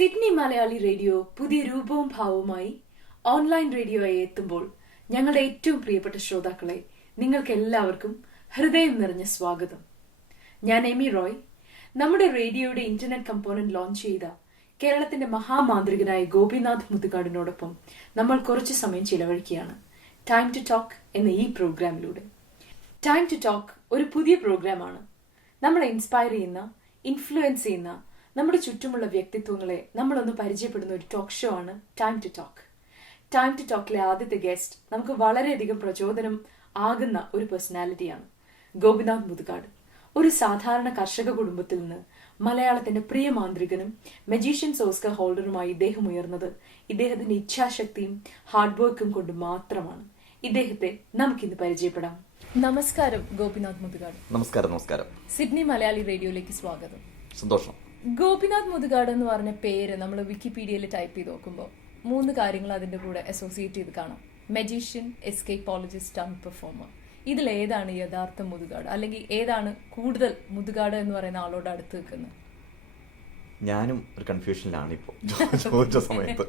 Sydney Malayali radio പുതിയ രൂപവും ഭാവവുമായി online റേഡിയോയായി എത്തുമ്പോൾ ഞങ്ങളുടെ ഏറ്റവും പ്രിയപ്പെട്ട ശ്രോതാക്കളെ നിങ്ങൾക്ക് എല്ലാവർക്കും ഹൃദയം നിറഞ്ഞ സ്വാഗതം. ഞാൻ എമി റോയ്. നമ്മുടെ റേഡിയോയുടെ ഇന്റർനെറ്റ് കമ്പോണന്റ് ലോഞ്ച് ചെയ്ത കേരളത്തിന്റെ മഹാമാന്ത്രികനായ ഗോപിനാഥ് മുതുകാടിനോടൊപ്പം നമ്മൾ കുറച്ചു സമയം ചിലവഴിക്കുകയാണ് ടൈം ടു ടോക്ക് എന്ന ഈ പ്രോഗ്രാമിലൂടെ. ടൈം ടു ടോക്ക് ഒരു പുതിയ പ്രോഗ്രാമാണ്. നമ്മളെ ഇൻസ്പയർ ചെയ്യുന്ന, ഇൻഫ്ലുവൻസ് ചെയ്യുന്ന നമ്മുടെ ചുറ്റുമുള്ള വ്യക്തിത്വങ്ങളെ നമ്മളൊന്ന് പരിചയപ്പെടുന്ന ഒരു ടോക്ക് ഷോ ആണ് time to talk. Time to ടോക്കിലെ ആദ്യത്തെ ഗസ്റ്റ് നമുക്ക് വളരെയധികം പ്രചോദനം ആകുന്ന ഒരു പേഴ്സണാലിറ്റിയാണ് ഗോപിനാഥ് മുതുകാട്. ഒരു സാധാരണ കർഷക കുടുംബത്തിൽ നിന്ന് മലയാളത്തിന്റെ പ്രിയ മാന്ത്രികനും മജീഷ്യൻസ് ഓസ്കർ ഹോൾഡറുമായി ഇദ്ദേഹം ഉയർന്നത് ഇദ്ദേഹത്തിന്റെ ഇച്ഛാശക്തിയും ഹാർഡ് വർക്കും കൊണ്ട് മാത്രമാണ്. ഇദ്ദേഹത്തെ നമുക്കിന്ന് പരിചയപ്പെടാം. നമസ്കാരം ഗോപിനാഥ് മുതുകാട്. നമസ്കാരം. സിഡ്നി മലയാളി റേഡിയോയിലേക്ക് സ്വാഗതം. സന്തോഷം. ഗോപിനാഥ് മുതുകാട് എന്ന് പറഞ്ഞ പേര് നമ്മൾ വിക്കിപീഡിയയിൽ ടൈപ്പ് ചെയ്ത് നോക്കുമ്പോൾ 3 കാര്യങ്ങൾ അതിന്റെ കൂടെ അസോസിയേറ്റ് ചെയ്ത് കാണാം. Magician, escapologist, stunt performer. ഇതിലേതാണ് യഥാർത്ഥ മുതുകാട്, അല്ലെങ്കിൽ ഏതാണ് കൂടുതൽ മുതുകാട് എന്ന് പറയുന്ന ആളോട് അടുത്ത് നിൽക്കുന്നത്? ഞാനും ഒരു കൺഫ്യൂഷനിലാണ് ഇപ്പോൾ ചോദിച്ച സമയത്ത്.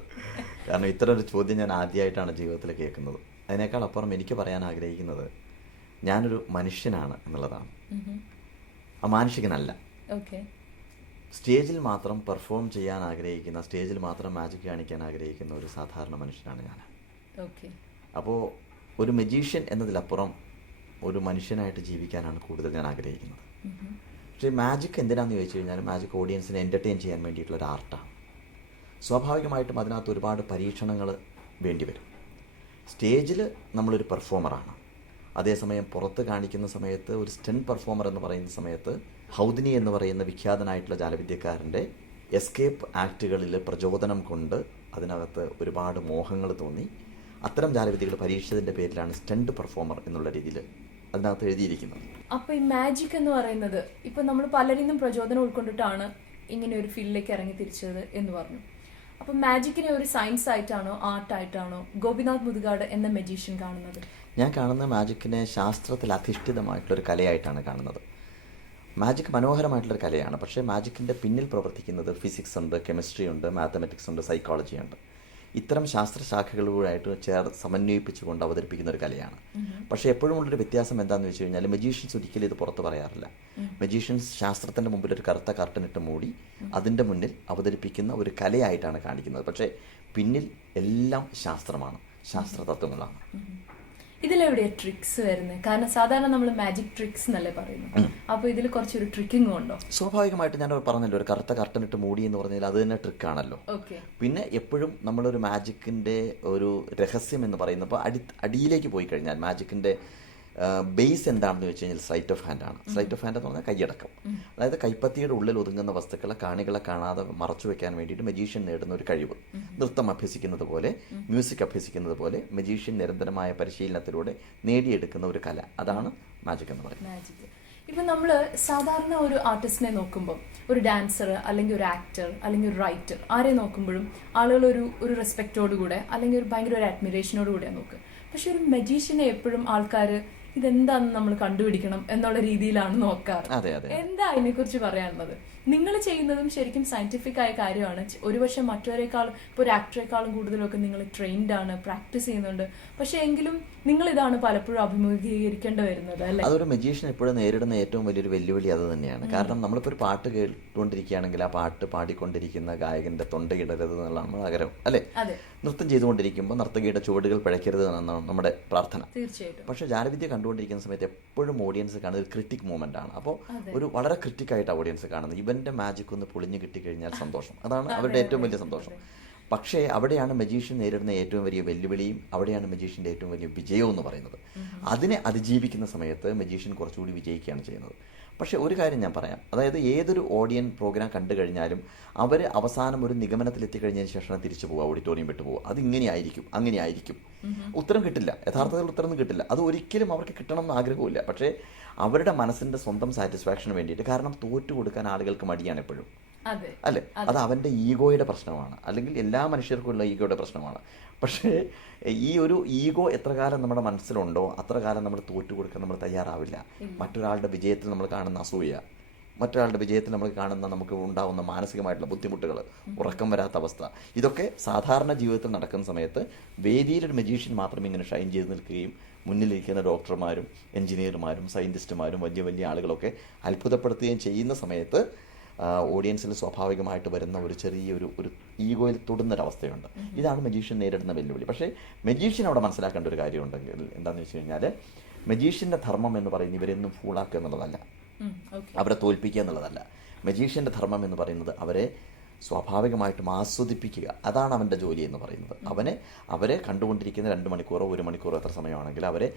കാരണം ഇത്തരം ഒരു ചോദ്യം ഞാൻ ആദ്യമായിട്ടാണ് ജീവിതത്തിൽ കേൾക്കുന്നത്. അതിനേക്കാൾ അപ്പുറം എനിക്ക് പറയാൻ ആഗ്രഹിക്കുന്നത് ഞാനൊരു മനുഷ്യനാണ് എന്നുള്ളതാണ്. അമാനുഷികനല്ല. സ്റ്റേജിൽ മാത്രം പെർഫോം ചെയ്യാൻ ആഗ്രഹിക്കുന്ന, സ്റ്റേജിൽ മാത്രം മാജിക് കാണിക്കാൻ ആഗ്രഹിക്കുന്ന ഒരു സാധാരണ മനുഷ്യനാണ് ഞാൻ. അപ്പോൾ ഒരു മജീഷ്യൻ എന്നതിലപ്പുറം ഒരു മനുഷ്യനായിട്ട് ജീവിക്കാനാണ് കൂടുതൽ ഞാൻ ആഗ്രഹിക്കുന്നത്. പക്ഷേ മാജിക് എന്തിനാണെന്ന് ചോദിച്ചു കഴിഞ്ഞാൽ മാജിക് ഓഡിയൻസിനെ എൻ്റർടൈൻ ചെയ്യാൻ വേണ്ടിയിട്ടുള്ള ഒരു ആർട്ടാണ്. സ്വാഭാവികമായിട്ടും അതിനകത്ത് ഒരുപാട് പരീക്ഷണങ്ങൾ വേണ്ടിവരും. സ്റ്റേജിൽ നമ്മളൊരു പെർഫോമറാണ്, അതേസമയം പുറത്ത് കാണിക്കുന്ന സമയത്ത് ഒരു സ്റ്റണ്ട് പെർഫോമർ എന്ന് പറയുന്ന സമയത്ത് ഹൗദിനി എന്ന് പറയുന്ന വിഖ്യാതനായിട്ടുള്ള ജാലവിദ്യക്കാരൻ്റെ എസ്കേപ്പ് ആക്റ്റുകളിൽ പ്രചോദനം കൊണ്ട് അതിനകത്ത് ഒരുപാട് മോഹങ്ങൾ തോന്നി അത്തരം ജാലവിദ്യകൾ പരീക്ഷിച്ചതിൻ്റെ പേരിലാണ് സ്റ്റണ്ട് പെർഫോമർ എന്നുള്ള രീതിയിൽ അതിനകത്ത് എഴുതിയിരിക്കുന്നത്. അപ്പോൾ ഈ മാജിക് എന്ന് പറയുന്നത് ഇപ്പം നമ്മൾ പലരിൽ നിന്നും പ്രചോദനം ഉൾക്കൊണ്ടിട്ടാണ് ഇങ്ങനെ ഒരു ഫീൽഡിലേക്ക് ഇറങ്ങി തിരിച്ചത് എന്ന് പറഞ്ഞു. അപ്പം മാജിക്കിനെ ഒരു സയൻസ് ആയിട്ടാണോ ആർട്ടായിട്ടാണോ ഗോപിനാഥ് മുതുകാട് എന്ന മജീഷ്യൻ കാണുന്നത്? ഞാൻ കാണുന്ന മാജിക്കിനെ ശാസ്ത്രത്തിൽ അധിഷ്ഠിതമായിട്ടുള്ളൊരു കലയായിട്ടാണ് കാണുന്നത്. മാജിക് മനോഹരമായിട്ടുള്ളൊരു കലയാണ്. പക്ഷേ മാജിക്കിൻ്റെ പിന്നിൽ പ്രവർത്തിക്കുന്നത് ഫിസിക്സ് ഉണ്ട്, കെമിസ്ട്രി ഉണ്ട്, മാത്തമെറ്റിക്സ് ഉണ്ട്, സൈക്കോളജി ഉണ്ട്. ഇത്തരം ശാസ്ത്രശാഖകളുമായിട്ട് സമന്വയിപ്പിച്ചുകൊണ്ട് അവതരിപ്പിക്കുന്ന ഒരു കലയാണ്. പക്ഷേ എപ്പോഴും ഉള്ളൊരു വ്യത്യാസം എന്താണെന്ന് വെച്ച് കഴിഞ്ഞാൽ മജീഷ്യൻസ് ഒരിക്കലും ഇത് പുറത്ത് പറയാറില്ല. മജീഷ്യൻസ് ശാസ്ത്രത്തിൻ്റെ മുമ്പിൽ ഒരു കറുത്ത കർട്ടനിട്ട് മൂടി അതിൻ്റെ മുന്നിൽ അവതരിപ്പിക്കുന്ന ഒരു കലയായിട്ടാണ് കാണിക്കുന്നത്. പക്ഷേ പിന്നിൽ എല്ലാം ശാസ്ത്രമാണ്, ശാസ്ത്രതത്വങ്ങളാണ്. ഇതിലെവിടെയാ ട്രിക്സ് വരുന്നത്? കാരണം സാധാരണ നമ്മൾ മാജിക് ട്രിക്സ് എന്നല്ലേ പറയുന്നത്. അപ്പൊ ഇതിൽ കുറച്ചൊരു ട്രിക്കിംഗ് ഉണ്ടോ? സ്വാഭാവികമായിട്ട് ഞാൻ പറഞ്ഞല്ലോ, ഒരു കറുത്ത കർട്ടനിട്ട് മൂടി എന്ന് പറഞ്ഞാൽ അത് തന്നെ ട്രിക്കാണല്ലോ. പിന്നെ എപ്പോഴും നമ്മളൊരു മാജിക്കിന്റെ ഒരു രഹസ്യം എന്ന് പറയുന്നത് ഇപ്പോൾ അടിയിലേക്ക് പോയി കഴിഞ്ഞാൽ മാജിക്കിന്റെ ബേസ് എന്താണെന്ന് വെച്ച് കഴിഞ്ഞാൽ സ്ലൈറ്റ് ഓഫ് ഹാൻഡ് ആണ്. സ്ലൈറ്റ് ഓഫ് ഹാൻഡ് എന്ന് പറഞ്ഞാൽ കൈയടക്കം. അതായത് കൈപ്പത്തിയുടെ ഉള്ളിൽ ഒതുങ്ങുന്ന വസ്തുക്കളെ കാണികളെ കാണാതെ മറച്ചു വെക്കാൻ വേണ്ടിയിട്ട് മജീഷ്യൻ നേടുന്ന ഒരു കഴിവ്. നൃത്തം അഭ്യസിക്കുന്നത് പോലെ, മ്യൂസിക് അഭ്യസിക്കുന്നത് പോലെ മജീഷ്യൻ നിരന്തരമായ പരിശീലനത്തിലൂടെ നേടിയെടുക്കുന്ന ഒരു കല, അതാണ് മാജിക് എന്ന് പറയുന്നത്. ഇപ്പം നമ്മൾ സാധാരണ ഒരു ആർട്ടിസ്റ്റിനെ നോക്കുമ്പോൾ, ഒരു ഡാൻസർ അല്ലെങ്കിൽ ഒരു ആക്ടർ അല്ലെങ്കിൽ ഒരു റൈറ്റർ, ആരെ നോക്കുമ്പോഴും ആളുകൾ ഒരു റെസ്പെക്റ്റോടുകൂടെ അല്ലെങ്കിൽ ഒരു ഭയങ്കര ഒരു അഡ്മിറേഷനോട് കൂടെ നോക്കുക. പക്ഷെ ഒരു മജീഷ്യനെ എപ്പോഴും ആൾക്കാർ ഇതെന്താണെന്ന് നമ്മൾ കണ്ടുപിടിക്കണം എന്നുള്ള രീതിയിലാണ് നോക്കാറ്. എന്താ അതിനെ കുറിച്ച് പറയാനുള്ളത്? നിങ്ങൾ ചെയ്യുന്നതും ശരിക്കും സയന്റിഫിക് ആയ കാര്യമാണ്. ഒരുപക്ഷെ മറ്റവരെക്കാളും, ഇപ്പോൾ ഒരു ആക്ടറെക്കാളും കൂടുതലൊക്കെ നിങ്ങൾ ട്രെയിൻഡ് ആണ്, പ്രാക്ടീസ് ചെയ്യുന്നുണ്ട്. പക്ഷെ എങ്കിലും നിങ്ങൾ ഇതാണ് പലപ്പോഴും അഭിമുഖീകരിക്കേണ്ടി വരുന്നത്, അല്ലേ? അതൊരു മജീഷ്യൻ എപ്പോഴും നേരിടുന്ന ഏറ്റവും വലിയൊരു വെല്ലുവിളി അത് തന്നെയാണ്. കാരണം നമ്മളിപ്പോൾ ഒരു പാട്ട് കേട്ടുകൊണ്ടിരിക്കുകയാണെങ്കിൽ ആ പാട്ട് പാടിക്കൊണ്ടിരിക്കുന്ന ഗായകന്റെ തൊണ്ടയിടരുത് എന്നുള്ളതാണ് നമ്മുടെ ആഗ്രഹം, അല്ലേ? നൃത്തം ചെയ്തുകൊണ്ടിരിക്കുമ്പോൾ നർത്തകിയുടെ ചുവടുകൾ പിഴയ്ക്കരുത് എന്നാണ് നമ്മുടെ പ്രാർത്ഥന. തീർച്ചയായിട്ടും. പക്ഷേ ജാലവിദ്യ കണ്ടുകൊണ്ടിരിക്കുന്ന സമയത്ത് എപ്പോഴും ഓഡിയൻസ് കാണുന്നത് ഒരു ക്രിട്ടിക് മൂവ്മെന്റ് ആണ്. അപ്പോൾ ഒരു വളരെ ക്രിട്ടിക്കായിട്ട് ഓഡിയൻസ് കാണുന്നത് ഇവന്റെ മാജിക് ഒന്ന് പൊളിഞ്ഞു കിട്ടിക്കഴിഞ്ഞാൽ സന്തോഷം, അതാണ് അവരുടെ ഏറ്റവും വലിയ സന്തോഷം. പക്ഷേ അവിടെയാണ് മജീഷ്യൻ നേരിടുന്ന ഏറ്റവും വലിയ വെല്ലുവിളിയും അവിടെയാണ് മജീഷ്യൻ്റെ ഏറ്റവും വലിയ വിജയവും എന്ന് പറയുന്നത്. അതിനെ അതിജീവിക്കുന്ന സമയത്ത് മജീഷ്യൻ കുറച്ചുകൂടി വിജയിക്കുകയാണ് ചെയ്യുന്നത്. പക്ഷേ ഒരു കാര്യം ഞാൻ പറയാം, അതായത് ഏതൊരു ഓഡിയൻ പ്രോഗ്രാം കണ്ടു കഴിഞ്ഞാലും അവർ അവസാനം ഒരു നിഗമനത്തിലെത്തിക്കഴിഞ്ഞതിന് ശേഷം തിരിച്ചു പോകുക, ഓഡിറ്റോറിയം വിട്ടു പോകുക. അത് ഇങ്ങനെ ആയിരിക്കും, അങ്ങനെ ആയിരിക്കും, ഉത്തരം കിട്ടില്ല, യഥാർത്ഥത്തിൽ ഉത്തരം കിട്ടില്ല. അത് ഒരിക്കലും അവർക്ക് കിട്ടണം എന്ന് ആഗ്രഹമില്ല. പക്ഷേ അവരുടെ മനസ്സിൻ്റെ സ്വന്തം സാറ്റിസ്ഫാക്ഷന് വേണ്ടിയിട്ട്, കാരണം തോറ്റു കൊടുക്കാൻ ആളുകൾക്ക് മടിയാണ് എപ്പോഴും, അല്ലേ? അത് അവൻ്റെ ഈഗോയുടെ പ്രശ്നമാണ്, അല്ലെങ്കിൽ എല്ലാ മനുഷ്യർക്കുള്ള ഈഗോയുടെ പ്രശ്നമാണ്. പക്ഷേ ഈ ഒരു ഈഗോ എത്ര കാലം നമ്മുടെ മനസ്സിലുണ്ടോ അത്ര കാലം നമ്മൾ തോറ്റു കൊടുക്കാൻ നമ്മൾ തയ്യാറാവില്ല. മറ്റൊരാളുടെ വിജയത്തിൽ നമ്മൾ കാണുന്ന അസൂയ, മറ്റൊരാളുടെ വിജയത്തിൽ നമ്മൾ കാണുന്ന നമുക്ക് ഉണ്ടാകുന്ന മാനസികമായിട്ടുള്ള ബുദ്ധിമുട്ടുകൾ, ഉറക്കം വരാത്ത അവസ്ഥ, ഇതൊക്കെ സാധാരണ ജീവിതത്തിൽ നടക്കുന്ന സമയത്ത് വേദിയിലൊരു മജീഷ്യൻ മാത്രമേ ഇങ്ങനെ ഷൈൻ ചെയ്ത് നിൽക്കുകയും മുന്നിലിരിക്കുന്ന ഡോക്ടർമാരും എഞ്ചിനീയർമാരും സയൻറ്റിസ്റ്റുമാരും വലിയ വലിയ ആളുകളൊക്കെ അത്ഭുതപ്പെടുത്തുകയും ചെയ്യുന്ന സമയത്ത് ഓഡിയൻസിൽ സ്വാഭാവികമായിട്ട് വരുന്ന ഒരു ചെറിയൊരു ഈഗോയിൽ തൊടുന്നൊരവസ്ഥയുണ്ട്. ഇതാണ് മജീഷ്യൻ നേരിടുന്ന വെല്ലുവിളി. പക്ഷേ മജീഷ്യൻ അവിടെ മനസ്സിലാക്കേണ്ട ഒരു കാര്യമുണ്ടെങ്കിൽ എന്താണെന്ന് വെച്ച് കഴിഞ്ഞാൽ, മജീഷ്യൻ്റെ ധർമ്മം എന്ന് പറയുന്നത് ഇവരെന്നും ഫൂളാക്കുക എന്നുള്ളതല്ല, അവരെ തോൽപ്പിക്കുക എന്നുള്ളതല്ല. മജീഷ്യൻ്റെ ധർമ്മം എന്ന് പറയുന്നത് അവരെ സ്വാഭാവികമായിട്ടും ആസ്വദിപ്പിക്കുക. അതാണ് അവൻ്റെ ജോലി എന്ന് പറയുന്നത്. അവരെ കണ്ടുകൊണ്ടിരിക്കുന്ന 2 മണിക്കൂറോ 1 മണിക്കൂറോ എത്ര സമയമാണെങ്കിൽ അവരെ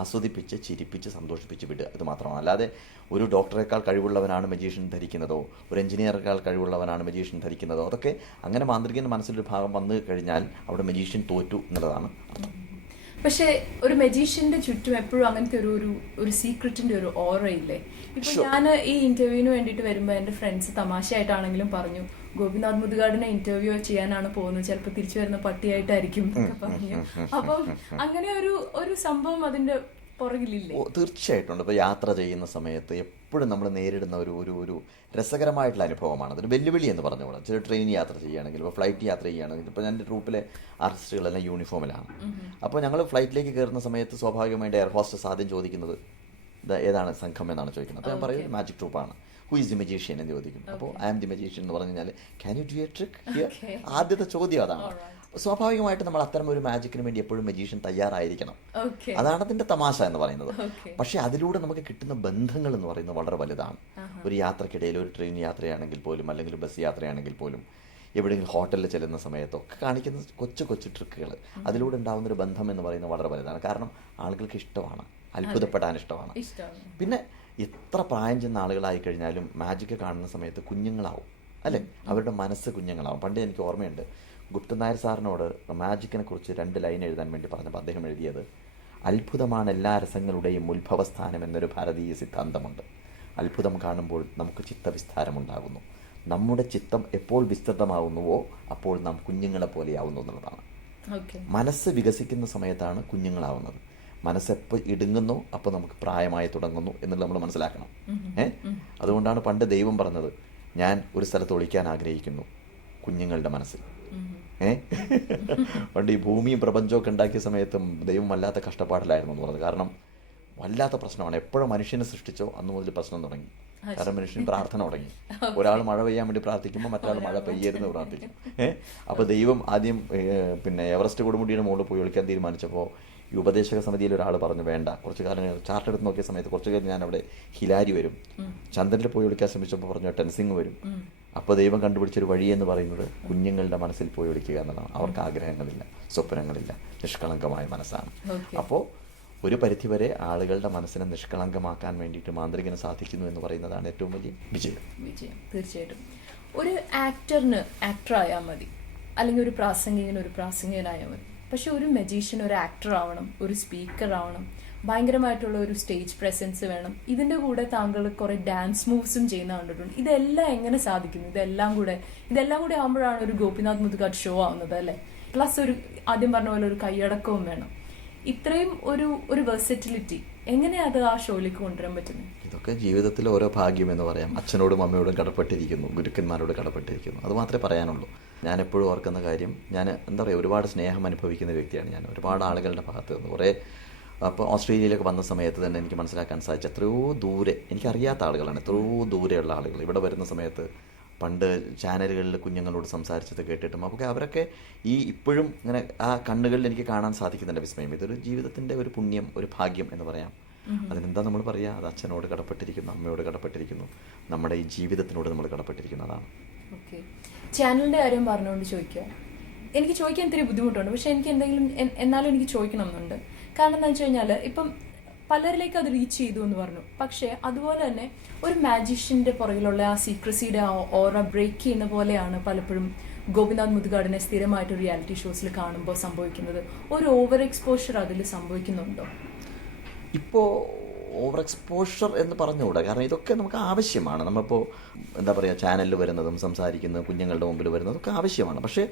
ആസ്വദിപ്പിച്ച് ചിരിപ്പിച്ച് സന്തോഷിപ്പിച്ച് വിടുക. ഇത് മാത്രമാണ്. അല്ലാതെ ഒരു ഡോക്ടറേക്കാൾ കഴിവുള്ളവനാണ് മജീഷ്യൻ ധരിക്കുന്നതോ ഒരു എഞ്ചിനീയറേക്കാൾ കഴിവുള്ളവനാണ് മജീഷ്യൻ ധരിക്കുന്നതോ, അതൊക്കെ അങ്ങനെ മാന്ത്രികൻ്റെ മനസ്സിലൊരു ഭാഗം വന്നു കഴിഞ്ഞാൽ അവിടെ മജീഷ്യൻ തോറ്റു എന്നുള്ളതാണ് അർത്ഥം. പക്ഷെ ഒരു മജീഷ്യന്റെ ചുറ്റും എപ്പോഴും അങ്ങനത്തെ ഒരു സീക്രറ്റിന്റെ ഒരു ഓറ ഇല്ലേ? ഇപ്പൊ ഞാൻ ഈ ഇന്റർവ്യൂവിന് വേണ്ടിയിട്ട് വരുമ്പോ എന്റെ ഫ്രണ്ട്സ് തമാശയായിട്ടാണെങ്കിലും പറഞ്ഞു, ഗോപിനാഥ് മുതുകാടിനെ ഇന്റർവ്യൂ ചെയ്യാനാണ് പോകുന്നത്, ചിലപ്പോൾ തിരിച്ചു വരുന്ന പട്ടിയായിട്ടായിരിക്കും എന്നൊക്കെ പറഞ്ഞു. അപ്പം അങ്ങനെ ഒരു സംഭവം അതിന്റെ പുറകിലില്ലേ? തീർച്ചയായിട്ടും ഉണ്ട്. ഇപ്പോൾ യാത്ര ചെയ്യുന്ന സമയത്ത് എപ്പോഴും നമ്മൾ നേരിടുന്ന ഒരു രസകരമായിട്ടുള്ള അനുഭവമാണ്. അതൊരു വെല്ലുവിളി എന്ന് പറഞ്ഞുകൂടാ. ചില ട്രെയിൻ യാത്ര ചെയ്യുകയാണെങ്കിൽ, ഇപ്പോൾ ഫ്ലൈറ്റ് യാത്ര ചെയ്യുകയാണെങ്കിൽ, ഇപ്പോൾ എൻ്റെ ട്രൂപ്പിലെ ആർട്ടിസ്റ്റുകളെല്ലാം യൂണിഫോമിലാണ്. അപ്പോൾ ഞങ്ങൾ ഫ്ലൈറ്റിലേക്ക് കയറുന്ന സമയത്ത് സ്വാഭാവികമായിട്ട് എയർ ഹോസ്റ്റസ് ആദ്യം ചോദിക്കുന്നത് ഏതാണ് സംഘം എന്നാണ് ചോദിക്കുന്നത്. അപ്പോൾ ഞാൻ പറയും മാജിക് ട്രൂപ്പാണ്. ഹു ഈസ് ദി മജീഷ്യൻ എന്ന് ചോദിക്കും. അപ്പോൾ ഐ ആം ദി മജീഷ്യൻ എന്ന് പറഞ്ഞു കഴിഞ്ഞാൽ can you do A trick here? ആദ്യത്തെ ചോദ്യം അതാണ്. സ്വാഭാവികമായിട്ട് നമ്മൾ അത്തരം ഒരു മാജിക്കിന് വേണ്ടി എപ്പോഴും മജീഷ്യൻ തയ്യാറായിരിക്കണം. അതാണ് അതിന്റെ തമാശ എന്ന് പറയുന്നത്. പക്ഷെ അതിലൂടെ നമുക്ക് കിട്ടുന്ന ബന്ധങ്ങൾ എന്ന് പറയുന്നത് വളരെ വലുതാണ്. ഒരു യാത്രക്കിടയിൽ, ഒരു ട്രെയിൻ യാത്രയാണെങ്കിൽ പോലും അല്ലെങ്കിൽ ബസ് യാത്രയാണെങ്കിൽ പോലും എവിടെയെങ്കിലും ഹോട്ടലിൽ ചെല്ലുന്ന സമയത്തൊക്കെ കാണിക്കുന്ന കൊച്ചു കൊച്ചു ട്രിക്കുകൾ, അതിലൂടെ ഉണ്ടാകുന്നൊരു ബന്ധം എന്ന് പറയുന്നത് വളരെ വലുതാണ്. കാരണം ആളുകൾക്ക് ഇഷ്ടമാണ്, അത്ഭുതപ്പെടാൻ ഇഷ്ടമാണ്. പിന്നെ എത്ര പ്രായം ചെന്ന ആളുകളായി കഴിഞ്ഞാലും മാജിക്ക് കാണുന്ന സമയത്ത് കുഞ്ഞുങ്ങളാവും, അല്ലേ? അവരുടെ മനസ്സ് കുഞ്ഞുങ്ങളാവും. പണ്ട് എനിക്ക് ഓർമ്മയുണ്ട്, ഗുപ്തൻ നായർ സാറിനോട് മാജിക്കിനെ കുറിച്ച് 2 ലൈൻ എഴുതാൻ വേണ്ടി പറഞ്ഞപ്പോൾ അദ്ദേഹം എഴുതിയത്, അത്ഭുതമാണ് എല്ലാ രസങ്ങളുടെയും ഉത്ഭവസ്ഥാനം എന്നൊരു ഭാരതീയ സിദ്ധാന്തമുണ്ട്. അത്ഭുതം കാണുമ്പോൾ നമുക്ക് ചിത്തവിസ്താരമുണ്ടാകുന്നു. നമ്മുടെ ചിത്തം എപ്പോൾ വിസ്തൃതമാകുന്നുവോ അപ്പോൾ നാം കുഞ്ഞുങ്ങളെ പോലെയാവുന്നു എന്നുള്ളതാണ്. മനസ്സ് വികസിക്കുന്ന സമയത്താണ് കുഞ്ഞുങ്ങളാവുന്നത്. മനസ്സെപ്പോൾ ഇടുങ്ങുന്നു അപ്പോൾ നമുക്ക് പ്രായമായി തുടങ്ങുന്നു എന്നുള്ളത് നമ്മൾ മനസ്സിലാക്കണം. അതുകൊണ്ടാണ് പണ്ട് ദൈവം പറഞ്ഞത്, ഞാൻ ഒരു സ്ഥലത്ത് ഒളിക്കാൻ ആഗ്രഹിക്കുന്നു കുഞ്ഞുങ്ങളുടെ മനസ്സിൽ. പണ്ട് ഈ ഭൂമിയും പ്രപഞ്ചമൊക്കെ ഉണ്ടാക്കിയ സമയത്തും ദൈവം വല്ലാത്ത കഷ്ടപ്പാടിലായിരുന്നു എന്ന് പറഞ്ഞത്. കാരണം വല്ലാത്ത പ്രശ്നമാണ്. എപ്പോഴും മനുഷ്യനെ സൃഷ്ടിച്ചോ അന്ന് മുതൽ പ്രശ്നം തുടങ്ങി. കാരണം മനുഷ്യൻ പ്രാർത്ഥന തുടങ്ങി. ഒരാൾ മഴ പെയ്യാൻ വേണ്ടി പ്രാർത്ഥിക്കുമ്പോൾ മറ്റൊരാൾ മഴ പെയ്യരുന്ന് പ്രാർത്ഥിക്കും. അപ്പോൾ ദൈവം ആദ്യം എവറസ്റ്റ് കൊടുമുടിയുടെ മുകളിൽ പോയി ഒളിക്കാൻ തീരുമാനിച്ചപ്പോൾ ഈ ഉപദേശക സമിതിയിൽ ഒരാൾ പറഞ്ഞു, വേണ്ട, കുറച്ച് കാലം ചാർട്ട് എടുത്ത് നോക്കിയ സമയത്ത് കുറച്ച് കാലം ഞാൻ അവിടെ ഹിലാരി വരും. ചന്ദ്രനിൽ പോയി ഒളിക്കാൻ ശ്രമിച്ചപ്പോൾ പറഞ്ഞു ടെൻസിങ് വരും. അപ്പോൾ ദൈവം കണ്ടുപിടിച്ചൊരു വഴി എന്ന് പറയുന്നത് കുഞ്ഞുങ്ങളുടെ മനസ്സിൽ പോയി ഒളിക്കുക എന്നതാണ്. അവർക്ക് ആഗ്രഹങ്ങളില്ല, സ്വപ്നങ്ങളില്ല, നിഷ്കളങ്കമായ മനസ്സാണ്. അപ്പോൾ ഒരു പരിധിവരെ ആളുകളുടെ മനസ്സിനെ നിഷ്കളങ്കമാക്കാൻ വേണ്ടിയിട്ട് മാന്ത്രികന് സാധിക്കുന്നു എന്ന് പറയുന്നതാണ് ഏറ്റവും വലിയ വിജയം. തീർച്ചയായിട്ടും. ഒരു ആക്ടറിന് ആക്ടറായാൽ മതി, അല്ലെങ്കിൽ ഒരു പ്രാസംഗികന് ഒരു പ്രാസംഗികനായാൽ മതി. പക്ഷെ ഒരു മജീഷ്യൻ ഒരു ആക്ടർ ആവണം, ഒരു സ്പീക്കർ ആവണം, ഭയങ്കരമായിട്ടുള്ള ഒരു സ്റ്റേജ് പ്രസൻസ് വേണം. ഇതിന്റെ കൂടെ താങ്കൾ കുറെ ഡാൻസ് മൂവ്സും ചെയ്യുന്ന കണ്ടിട്ടുണ്ട്. ഇതെല്ലാം എങ്ങനെ സാധിക്കുന്നു? ഇതെല്ലാം കൂടെ ആകുമ്പോഴാണ് ഒരു ഗോപിനാഥ് മുതുകാട് ഷോ ആവുന്നത്, അല്ലേ? പ്ലസ് ഒരു ആദ്യം പറഞ്ഞ പോലെ ഒരു കൈയടക്കവും വേണം. ഇത്രയും ഒരു വെർസറ്റിലിറ്റി എങ്ങനെ അത് ആ ഷോയിലേക്ക് കൊണ്ടുവരാൻ പറ്റുന്നു? ഇതൊക്കെ ജീവിതത്തിലെ ഓരോ ഭാഗ്യം എന്ന് പറയാം. അച്ഛനോടും അമ്മയോടും കടപ്പെട്ടിരിക്കുന്നു, ഗുരുക്കന്മാരോട് കടപ്പെട്ടിരിക്കുന്നു, അത് മാത്രമേ പറയാനുള്ളൂ. ഞാൻ എപ്പോഴും ഓർക്കുന്ന കാര്യം, ഞാൻ എന്താ പറയുക, ഒരുപാട് സ്നേഹം അനുഭവിക്കുന്ന വ്യക്തിയാണ് ഞാൻ. ഒരുപാട് ആളുകളുടെ ഭാഗത്ത് നിന്ന് കുറേ, അപ്പോൾ ഓസ്ട്രേലിയയിലേക്ക് വന്ന സമയത്ത് തന്നെ എനിക്ക് മനസ്സിലാക്കാൻ സാധിച്ചു, എത്രയോ ദൂരെ, എനിക്കറിയാത്ത ആളുകളാണ്, എത്രയോ ദൂരെയുള്ള ആളുകൾ ഇവിടെ വരുന്ന സമയത്ത് പണ്ട് ചാനലുകളിൽ കുഞ്ഞുങ്ങളോട് സംസാരിച്ചത് കേട്ടിട്ടും അപ്പോൾ അവരൊക്കെ ഇപ്പോഴും ഇങ്ങനെ ആ കണ്ണുകളിൽ എനിക്ക് കാണാൻ സാധിക്കുന്നുണ്ട് വിസ്മയം. ഇതൊരു ജീവിതത്തിൻ്റെ ഒരു പുണ്യം, ഒരു ഭാഗ്യം എന്ന് പറയാം. അതിനെന്താ നമ്മൾ പറയുക? അത് അച്ഛനോട് കടപ്പെട്ടിരിക്കുന്നു, അമ്മയോട് കടപ്പെട്ടിരിക്കുന്നു, നമ്മുടെ ഈ ജീവിതത്തിനോട് നമ്മൾ കടപ്പെട്ടിരിക്കുന്നതാണ്. ഓക്കെ, ചാനലിൻ്റെ കാര്യം പറഞ്ഞുകൊണ്ട് ചോദിക്കുക. എനിക്ക് ചോദിക്കാൻ ഇത്തിരി ബുദ്ധിമുട്ടുണ്ട്, പക്ഷെ എനിക്ക് എന്നാലും എനിക്ക് ചോദിക്കണം എന്നുണ്ട്. കാരണം എന്താ വെച്ച് കഴിഞ്ഞാൽ ഇപ്പം പലരിലേക്ക് അത് റീച്ച് ചെയ്തു എന്ന് പറഞ്ഞു. പക്ഷേ അതുപോലെ തന്നെ ഒരു മാജീഷ്യൻ്റെ പുറകിലുള്ള ആ സീക്രസിയുടെ ആ ഓറ ബ്രേക്ക് ചെയ്യുന്ന പോലെയാണ് പലപ്പോഴും ഗോപിനാഥ് മുതുകാടിനെ സ്ഥിരമായിട്ട് റിയാലിറ്റി ഷോസിൽ കാണുമ്പോൾ സംഭവിക്കുന്നത്. ഒരു ഓവർ എക്സ്പോഷർ അതിൽ സംഭവിക്കുന്നുണ്ടോ? ഇപ്പോൾ ഓവർ എക്സ്പോഷർ എന്ന് പറഞ്ഞുകൂടാ, കാരണം ഇതൊക്കെ നമുക്ക് ആവശ്യമാണ്. നമ്മളിപ്പോൾ എന്താ പറയുക, ചാനലിൽ വരുന്നതും സംസാരിക്കുന്നതും കുഞ്ഞുങ്ങളുടെ മുമ്പിൽ വരുന്നതും ഒക്കെ ആവശ്യമാണ്. പക്ഷേ